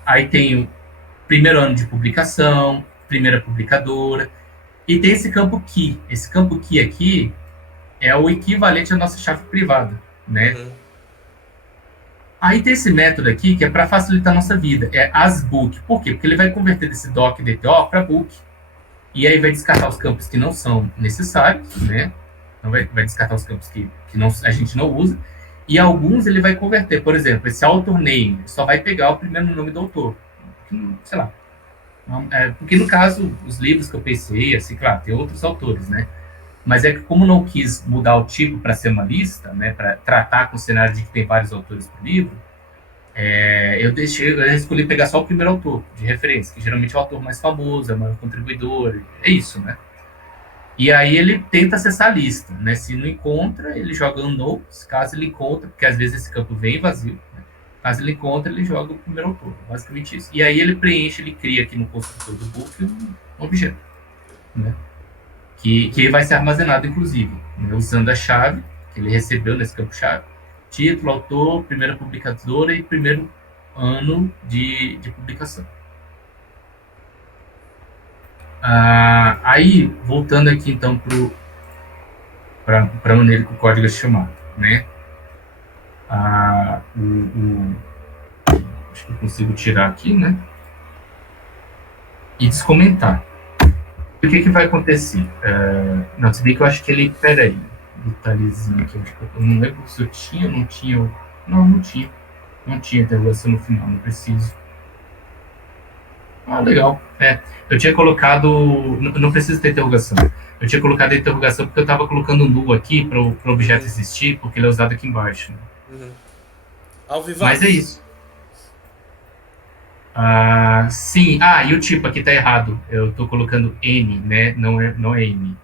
Aí tem o primeiro ano de publicação, primeira publicadora, e tem esse campo key. Esse campo key aqui é o equivalente à nossa chave privada. Né? Uhum. Aí tem esse método aqui que é para facilitar a nossa vida, é asBook. Por quê? Porque ele vai converter desse doc DTO para book. E aí vai descartar os campos que não são necessários, né? Então vai descartar os campos que a gente não usa. E alguns ele vai converter. Por exemplo, esse author name só vai pegar o primeiro nome do autor. Sei lá. Porque no caso, os livros que eu pensei, assim, claro, tem outros autores, né? Mas é que como não quis mudar o tipo para ser uma lista, né, para tratar com o cenário de que tem vários autores por livro, eu escolhi pegar só o primeiro autor de referência, que geralmente é o autor mais famoso, é o maior contribuidor, é isso, né? E aí ele tenta acessar a lista, né? Se não encontra, ele joga um notes, caso ele encontra, porque às vezes esse campo vem vazio, né? Caso ele encontra, ele joga o primeiro autor, basicamente isso. E aí ele preenche, ele cria aqui no construtor do book um objeto, né? Que vai ser armazenado, inclusive, né, usando a chave que ele recebeu nesse campo-chave, título, autor, primeira publicadora e primeiro ano de publicação. Aí, voltando aqui, então, para a maneira que o código é chamado, né? Acho que eu consigo tirar aqui, né? E descomentar. O que vai acontecer? Não, se bem que eu acho que ele... Peraí, detalhezinho aqui. Eu não lembro se eu tinha ou não tinha. Não tinha. Não tinha interrogação no final, não preciso. Legal. Eu tinha colocado... Não precisa ter interrogação. Eu tinha colocado a interrogação porque eu estava colocando um null aqui para o objeto existir, porque ele é usado aqui embaixo. Né? Mas é isso. Sim. E o tipo aqui tá errado. Eu tô colocando N, né? Não é N.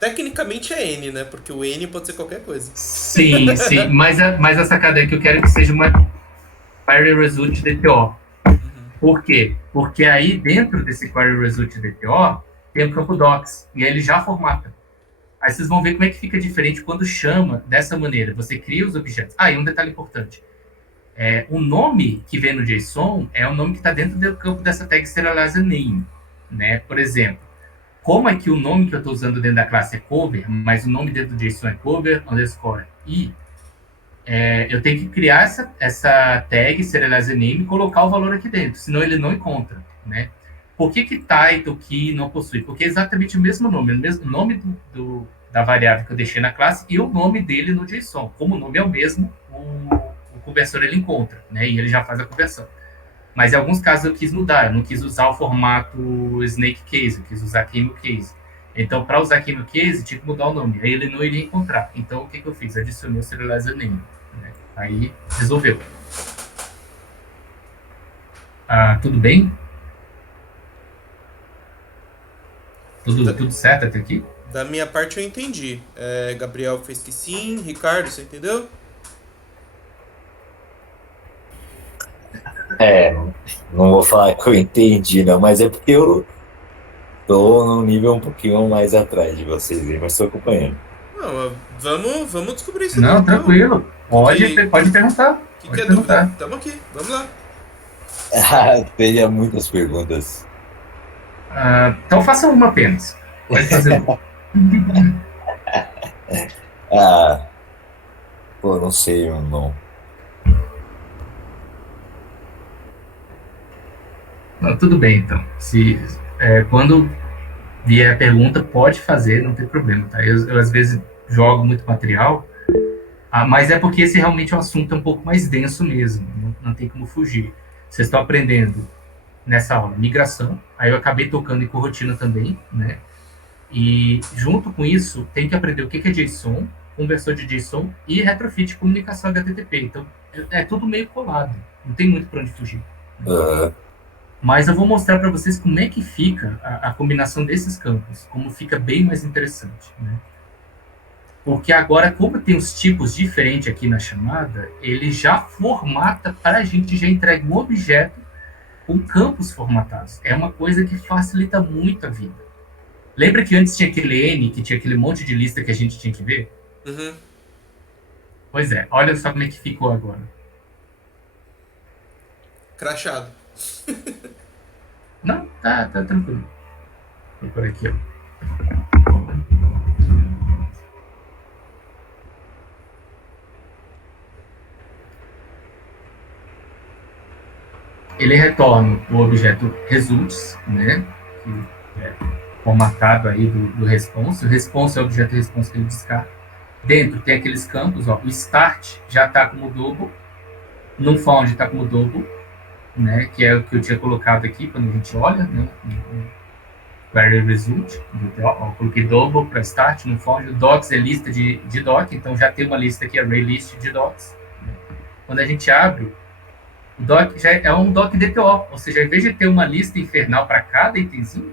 Tecnicamente é N, né? Porque o N pode ser qualquer coisa. Sim. Mas a sacada é que eu quero que seja uma query result DTO. Por quê? Porque aí dentro desse query result DTO tem o campo docs. E aí ele já formata. Aí vocês vão ver como é que fica diferente quando chama dessa maneira. Você cria os objetos. E um detalhe importante. O nome que vem no JSON é o nome que está dentro do campo dessa tag serializer name, né? Por exemplo, como aqui o nome que eu estou usando dentro da classe é cover, mas o nome dentro do JSON é cover _ i, eu tenho que criar essa tag serializer name e colocar o valor aqui dentro, senão ele não encontra, né? Por que title key não possui? Porque é exatamente o mesmo nome, da variável que eu deixei na classe e o nome dele no JSON. Como o nome é o mesmo, o conversor ele encontra, né? E ele já faz a conversão. Mas em alguns casos eu quis mudar, eu não quis usar o formato snake case, eu quis usar camel case. Então, para usar camel case, tinha que mudar o nome. Aí ele não iria encontrar. Então, o que eu fiz? Adicionei o serializer name. Né? Aí, resolveu. Tudo bem? Tudo certo até aqui? Da minha parte eu entendi. Gabriel fez que sim. Ricardo, você entendeu? Não vou falar que eu entendi, não, mas é porque eu tô num nível um pouquinho mais atrás de vocês, mas estou acompanhando. Não, vamos descobrir isso. Não, tranquilo. Pode perguntar. Que é dúvida? Tamo aqui, vamos lá. Teria muitas perguntas. Então faça uma apenas. Pode fazer uma. Não sei, não. Tudo bem, então. Quando vier a pergunta, pode fazer, não tem problema, tá? Eu às vezes jogo muito material, mas é porque esse realmente é um assunto um pouco mais denso mesmo, não tem como fugir. Vocês estão aprendendo nessa aula migração, aí eu acabei tocando em corotina também, né? E junto com isso, tem que aprender o que é JSON, conversor de JSON e retrofit, comunicação HTTP. Então, é tudo meio colado, não tem muito para onde fugir. Mas eu vou mostrar para vocês como é que fica a combinação desses campos, como fica bem mais interessante, né? Porque agora, como tem os tipos diferentes aqui na chamada, ele já formata para a gente, já entrega um objeto com campos formatados. É uma coisa que facilita muito a vida. Lembra que antes tinha aquele N, que tinha aquele monte de lista que a gente tinha que ver? Uhum. Pois é, olha só como é que ficou agora. Crachado. Não, tá tranquilo. Vou por aqui, ó. Ele retorna o objeto results, né? Que é formatado aí do response. O response é o objeto response que ele descarta. Dentro tem aqueles campos, ó. O start já está como double. No found está como double. Né, que é o que eu tinha colocado aqui quando a gente olha, né, query result, eu coloquei double para start, no found, docs é lista de doc, então já tem uma lista aqui, array list de docs. Né. Quando a gente abre, o doc já é um doc DTO, ou seja, em vez de ter uma lista infernal para cada itemzinho,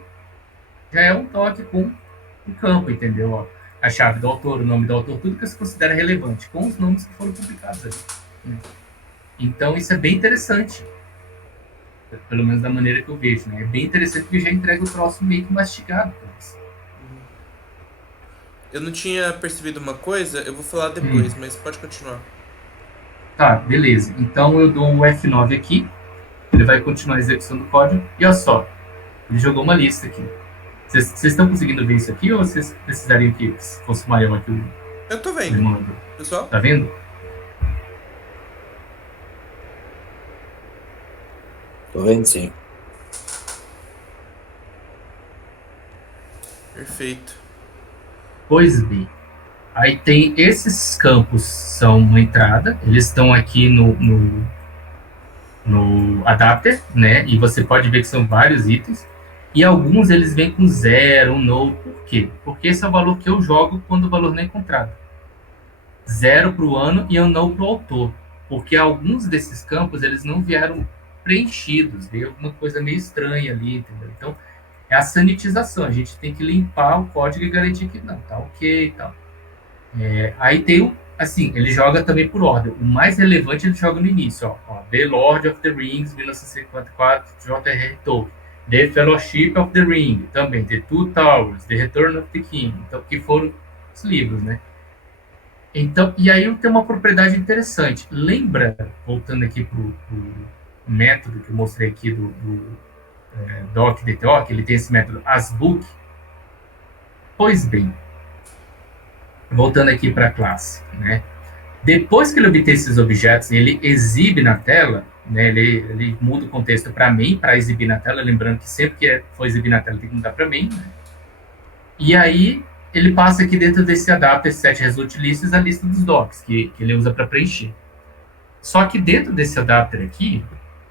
já é um doc com um campo, entendeu? Ó, a chave do autor, o nome do autor, tudo que se considera relevante, com os nomes que foram publicados ali. Né. Então, isso é bem interessante. Pelo menos da maneira que eu vejo, né? É bem interessante porque já entrega o troço meio que mastigado. Eu não tinha percebido uma coisa, eu vou falar depois, mas pode continuar. Tá, beleza. Então eu dou um F9 aqui, ele vai continuar a execução do código, e olha só, ele jogou uma lista aqui. Vocês estão conseguindo ver isso aqui ou vocês precisariam que fosse maior aqui o Eu tô vendo. emulador? Pessoal? Tá vendo? Tô vendo sim. Perfeito. Pois bem. Aí tem esses campos são uma entrada, eles estão aqui no adapter, né? E você pode ver que são vários itens. E alguns eles vêm com 0, no. Por quê? Porque esse é o valor que eu jogo quando o valor não é encontrado. 0 para o ano e um no para o autor. Porque alguns desses campos eles não vieram preenchidos, veio alguma coisa meio estranha ali, entendeu? Então, é a sanitização. A gente tem que limpar o código e garantir que não, tá ok e tal. Aí tem o. Assim, ele joga também por ordem. O mais relevante ele joga no início, ó. The Lord of the Rings, 1954, J.R.R. Tolkien. The Fellowship of the Ring, também. The Two Towers, The Return of the King. Então, que foram os livros, né? Então, e aí tem uma propriedade interessante. Lembra, voltando aqui pro método que eu mostrei aqui do DocDTO, que ele tem esse método ASBook? Pois bem, voltando aqui para a classe, né? Depois que ele obter esses objetos, ele exibe na tela, né? Ele muda o contexto para main, para exibir na tela, lembrando que sempre que for exibir na tela tem que mudar para main, né? E aí ele passa aqui dentro desse adapter set result lists a lista dos docs que ele usa para preencher. Só que dentro desse adapter aqui,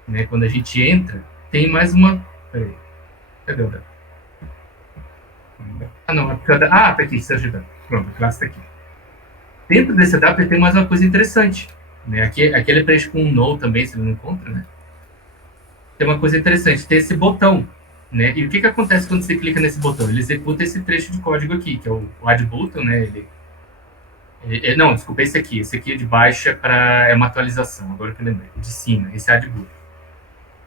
né, quando a gente entra, tem mais uma. Peraí, cadê o adapter? Ah, não, é porque tá aqui, se ajudando. Pronto, a classe está aqui. Dentro desse adapter tem mais uma coisa interessante. Né? Aqui ele preenche com um no também, se ele não encontra, né? Tem uma coisa interessante, tem esse botão. Né? E o que acontece quando você clica nesse botão? Ele executa esse trecho de código aqui, que é o add button, né? Não, desculpa, esse aqui é de baixo é uma atualização, agora que eu lembrei, de cima, esse add button.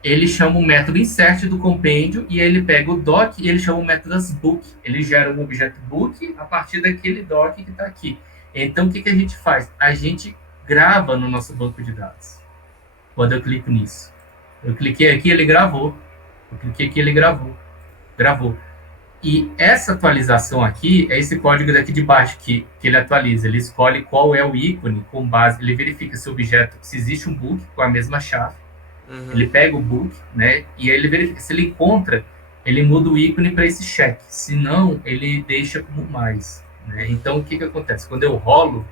Ele chama o método insert do compêndio e ele pega o doc e ele chama o método asBook. Ele gera um objeto book a partir daquele doc que está aqui. Então, o que a gente faz? A gente grava no nosso banco de dados. Quando eu clico nisso. Eu cliquei aqui, ele gravou. Eu cliquei aqui, ele gravou. E essa atualização aqui é esse código daqui de baixo que ele atualiza. Ele escolhe qual é o ícone com base. Ele verifica se o objeto, se existe um book com a mesma chave. Uhum. Ele pega o book, né? E aí ele verifica. Se ele encontra, ele muda o ícone para esse check. Se não, ele deixa como mais. Né? Então, o que acontece? Quando eu rolo,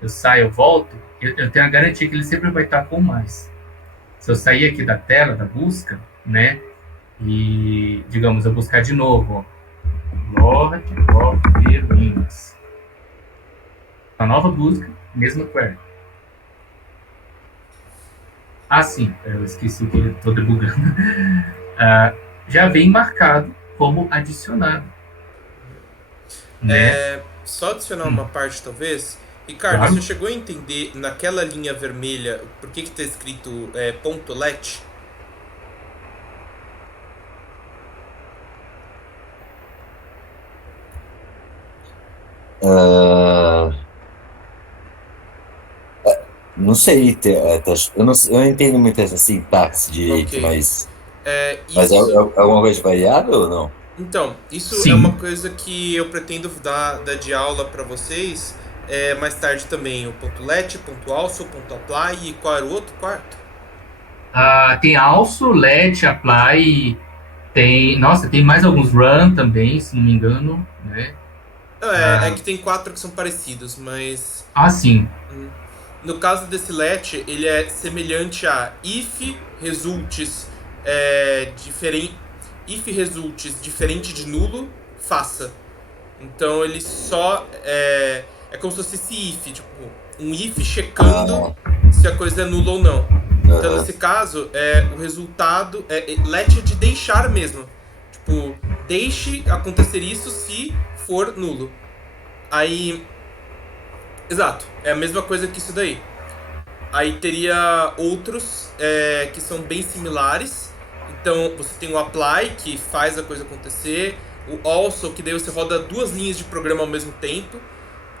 eu saio, eu volto, eu tenho a garantia que ele sempre vai estar com mais. Se eu sair aqui da tela, da busca, né? E, digamos, eu buscar de novo, ó, Lord of the Rings. A nova busca, mesma query. Sim, eu esqueci que eu estou debugando. Já vem marcado como adicionado. Né? Só adicionar uma parte, talvez. Ricardo, claro. Você chegou a entender naquela linha vermelha por que está escrito .let? Não sei, eu não entendo muito essa sintaxe direito, okay. Mas é alguma coisa de variável ou não? Então, isso Sim. É uma coisa que eu pretendo dar de aula para vocês mais tarde também. O .let, .also, .apply e qual era o outro quarto? Tem also, let, apply, tem mais alguns run também, se não me engano, né? É que tem 4 que são parecidos, mas... sim. No caso desse let, ele é semelhante a if results diferente de nulo, faça. Então ele só é como se fosse esse if, tipo, um if checando se a coisa é nula ou não. Então nesse caso, o resultado let de deixar mesmo. Tipo, deixe acontecer isso se for nulo. Aí... Exato, é a mesma coisa que isso daí. Aí teria outros que são bem similares. Então você tem o apply, que faz a coisa acontecer. O also, que daí você roda 2 linhas de programa ao mesmo tempo.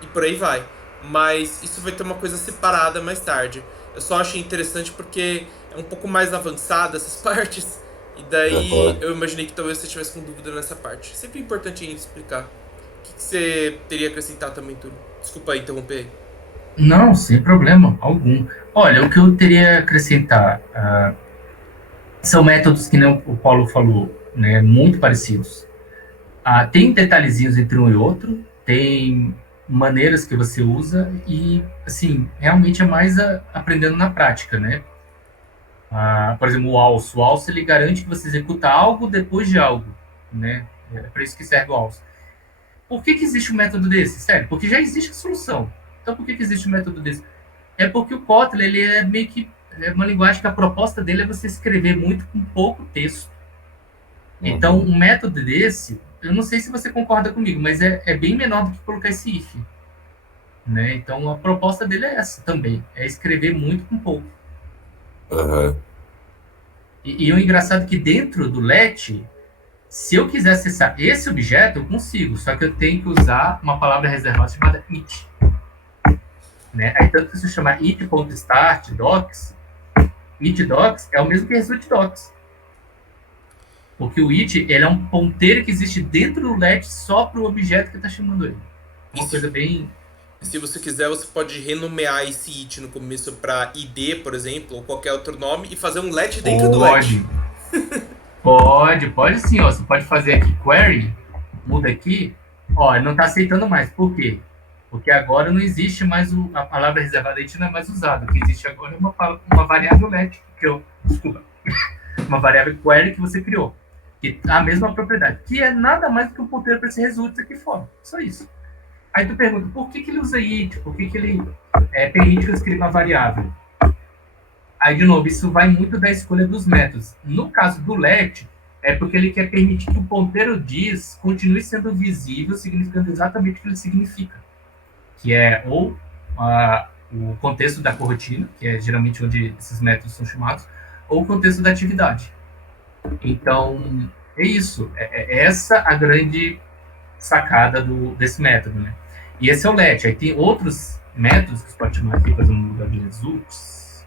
E por aí vai. Mas isso vai ter uma coisa separada mais tarde. Eu só achei interessante porque é um pouco mais avançada essas partes. E daí Uhum. eu imaginei que talvez você estivesse com dúvida nessa parte. Sempre é importante a gente explicar. O que você teria a acrescentar também, Túlio? Desculpa aí interromper aí. Não, sem problema algum. Olha, o que eu teria a acrescentar são métodos que nem o Paulo falou, né, muito parecidos. Tem detalhezinhos entre um e outro, tem maneiras que você usa e, assim, realmente é mais aprendendo na prática, né? Por exemplo, o alço ele garante que você executa algo depois de algo, né? É para isso que serve o alço. Por que existe um método desse? Sério, porque já existe a solução. Então, por que existe um método desse? É porque o Kotlin, ele é meio que uma linguagem que a proposta dele é você escrever muito com pouco texto. Então, Uhum. um método desse, eu não sei se você concorda comigo, mas é bem menor do que colocar esse if, né? Então, a proposta dele é essa também, é escrever muito com pouco. Uhum. E o engraçado é que dentro do let, se eu quiser acessar esse objeto, eu consigo, só que eu tenho que usar uma palavra reservada chamada it. Né? Aí, tanto que se eu chamar it.start docs, it docs é o mesmo que result docs. Porque o it ele é um ponteiro que existe dentro do let só para o objeto que está chamando ele. Uma coisa bem... Se você quiser, você pode renomear esse it no começo para id, por exemplo, ou qualquer outro nome, e fazer um let dentro do let. Pode sim, ó. Você pode fazer aqui query, muda aqui, ó, ele não está aceitando mais. Por quê? Porque agora não existe mais a palavra reservada it não é mais usada. O que existe agora é uma variável let desculpa, uma variável query que você criou, que a mesma propriedade, que é nada mais do que um ponteiro para esse resultado aqui fora. Só isso. Aí tu pergunta, por que ele usa it? Por que ele permite que eu escreva uma variável? Aí, de novo, isso vai muito da escolha dos métodos. No caso do let, é porque ele quer permitir que o ponteiro diz continue sendo visível, significando exatamente o que ele significa. Que é ou o contexto da corrotina, que é geralmente onde esses métodos são chamados, ou o contexto da atividade. Então, é isso. É essa a grande sacada desse método, né? E esse é o let. Aí tem outros métodos que você pode chamar aqui, por exemplo, no lugar de results.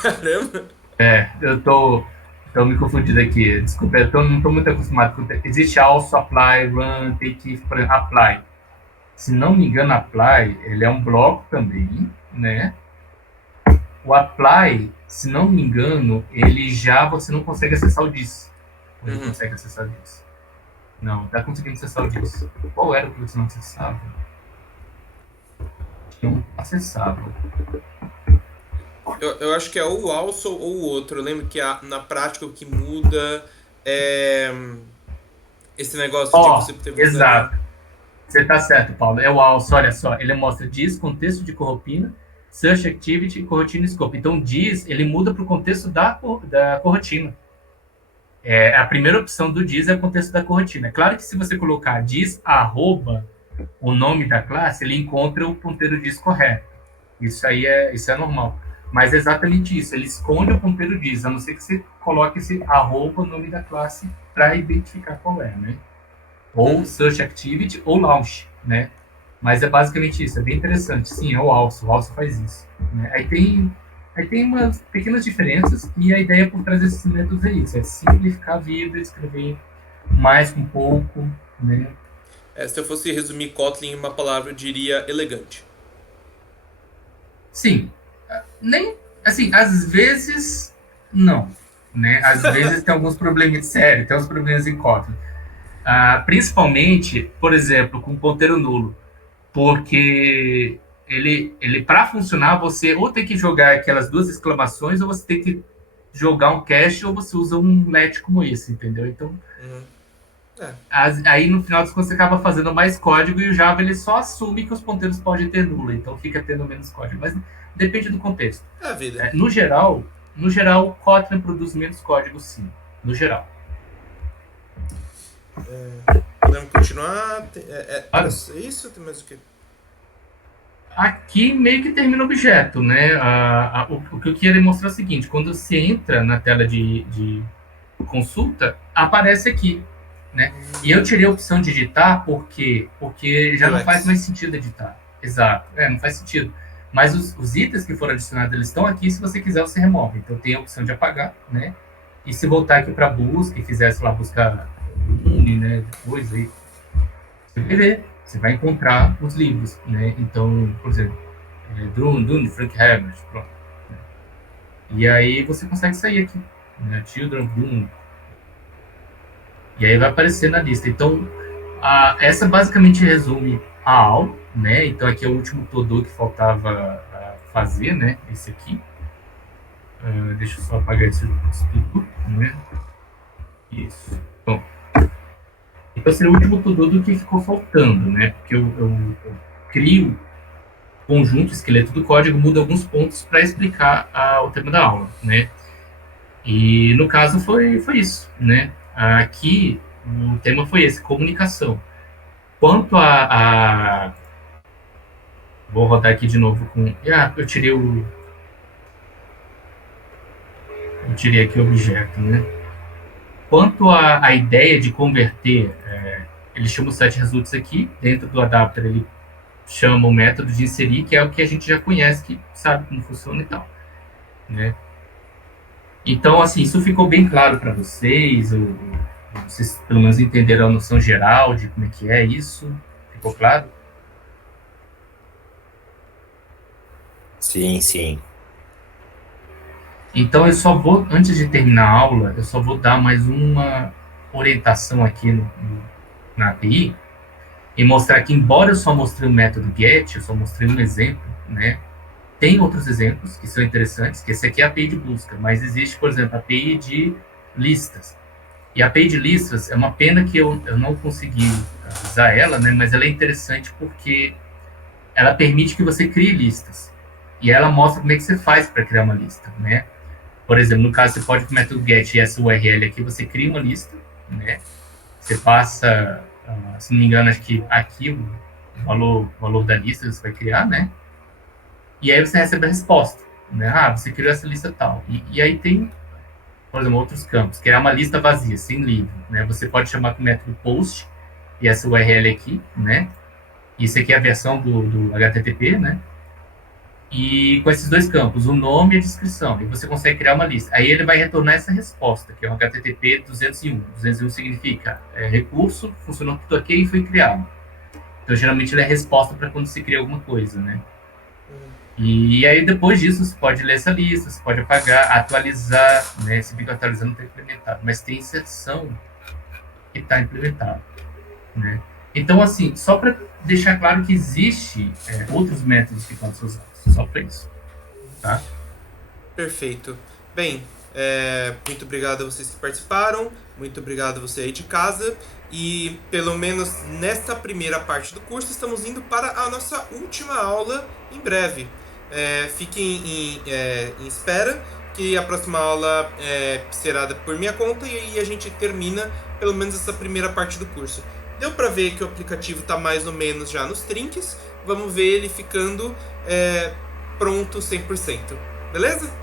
Caramba! Eu tô me confundindo aqui. Desculpa, não tô muito acostumado com... Existe also, apply, run, take if, apply. Se não me engano, apply, ele é um bloco também, né? O apply, se não me engano, ele já você não consegue acessar o dis. Ou ele consegue acessar o dis? Não, tá conseguindo acessar o dis. Qual era o que você não acessava? Não acessava. Eu acho que é ou o also ou o outro. Eu lembro que na prática o que muda é esse negócio de você ter... Exato. Você tá certo, Paulo. É o also, olha só. Ele mostra diz, contexto de corrotina, search activity, corrotina scope. Então, diz, ele muda para o contexto da corrotina. A primeira opção do diz é o contexto da corrotina. Claro que se você colocar diz arroba o nome da classe, ele encontra o ponteiro diz correto. Isso é normal. Mas é exatamente isso. Ele esconde o ponteiro diz, a não ser que você coloque esse arroba o nome da classe para identificar qual é, né? Ou search activity ou launch, né? Mas é basicamente isso, é bem interessante. Sim, é o also faz isso. Né? Aí tem umas pequenas diferenças e a ideia por trás desses métodos é isso, é simplificar a vida, escrever mais com pouco, né? Se eu fosse resumir Kotlin em uma palavra, eu diria elegante. Sim. Nem, assim, às vezes, não. Né? Às vezes tem alguns problemas sérios, tem uns problemas em Kotlin. Principalmente, por exemplo, com ponteiro nulo. Porque ele para funcionar, você ou tem que jogar aquelas duas exclamações, ou você tem que jogar um cache, ou você usa um let como esse, entendeu? Então, aí no final das contas você acaba fazendo mais código e o Java ele só assume que os ponteiros podem ter nulo, então fica tendo menos código. Mas depende do contexto. É a vida. No geral, o Kotlin produz menos código, sim. No geral. Podemos continuar? Isso? Tem mais o quê? Aqui meio que termina o objeto, né? O que eu queria demonstrar é o seguinte: quando você entra na tela de consulta, aparece aqui, né? E eu tirei a opção de editar porque já não faz mais sentido editar. Exato, não faz sentido. Mas os itens que foram adicionados, eles estão aqui, se você quiser você remove. Então tem a opção de apagar, né? E se voltar aqui para busca e fizesse lá buscar né, depois aí, você vai ver, você vai encontrar os livros, né? Então, por exemplo, Dune, Frank Herbert, pronto. Né? E aí você consegue sair aqui, né? Children of Dune. E aí vai aparecer na lista. Então, essa basicamente resume a aula, né? Então aqui é o último todo que faltava fazer, né? Esse aqui. Deixa eu só apagar isso tudo, né? Isso. Bom, então seria o último todo do que ficou faltando, né? Porque eu crio conjunto, esqueleto do código, muda alguns pontos para explicar o tema da aula, né? E no caso foi isso, né? Aqui o tema foi esse, comunicação. Quanto vou rodar aqui de novo com... eu tirei aqui o objeto, né? Quanto à ideia de converter, ele chama os set results aqui, dentro do adapter ele chama o método de inserir, que é o que a gente já conhece, que sabe como funciona e tal, né? Então, assim, isso ficou bem claro para vocês, vocês pelo menos entenderam a noção geral de como é que é isso? Ficou claro? Sim, sim. Então, eu só vou, antes de terminar a aula, eu só vou dar mais uma orientação aqui na API e mostrar que, embora eu só mostrei o método get, eu só mostrei um exemplo, né? Tem outros exemplos que são interessantes, que esse aqui é a API de busca, mas existe, por exemplo, a API de listas. E a API de listas é uma pena que eu não consegui usar ela, né? Mas ela é interessante porque ela permite que você crie listas. E ela mostra como é que você faz para criar uma lista, né? Por exemplo, no caso, você pode, com o método get e essa URL aqui, você cria uma lista, né? Você passa, se não me engano, acho que aqui o valor da lista você vai criar, né? E aí você recebe a resposta, né? Você criou essa lista tal. E aí tem, por exemplo, outros campos, que é uma lista vazia, sem livro, né? Você pode chamar com o método post e essa URL aqui, né? Isso aqui é a versão do HTTP, né? E com esses dois campos, o nome e a descrição, e você consegue criar uma lista. Aí ele vai retornar essa resposta, que é um HTTP 201. 201 significa recurso, funcionou tudo ok e foi criado. Então, geralmente, ele é a resposta para quando se cria alguma coisa, né? E aí, depois disso, você pode ler essa lista, você pode apagar, atualizar, né? Se bem que atualizando não está implementado, mas tem inserção que está implementado, né? Então, assim, só para deixar claro que existe outros métodos que podem ser usados, só para isso, tá? Perfeito. Bem, muito obrigado a vocês que participaram, muito obrigado a você aí de casa, e pelo menos nesta primeira parte do curso estamos indo para a nossa última aula em breve. Fiquem em espera, que a próxima aula será por minha conta, e aí a gente termina pelo menos essa primeira parte do curso. Deu para ver que o aplicativo está mais ou menos já nos trinques. Vamos ver ele ficando pronto 100%. Beleza?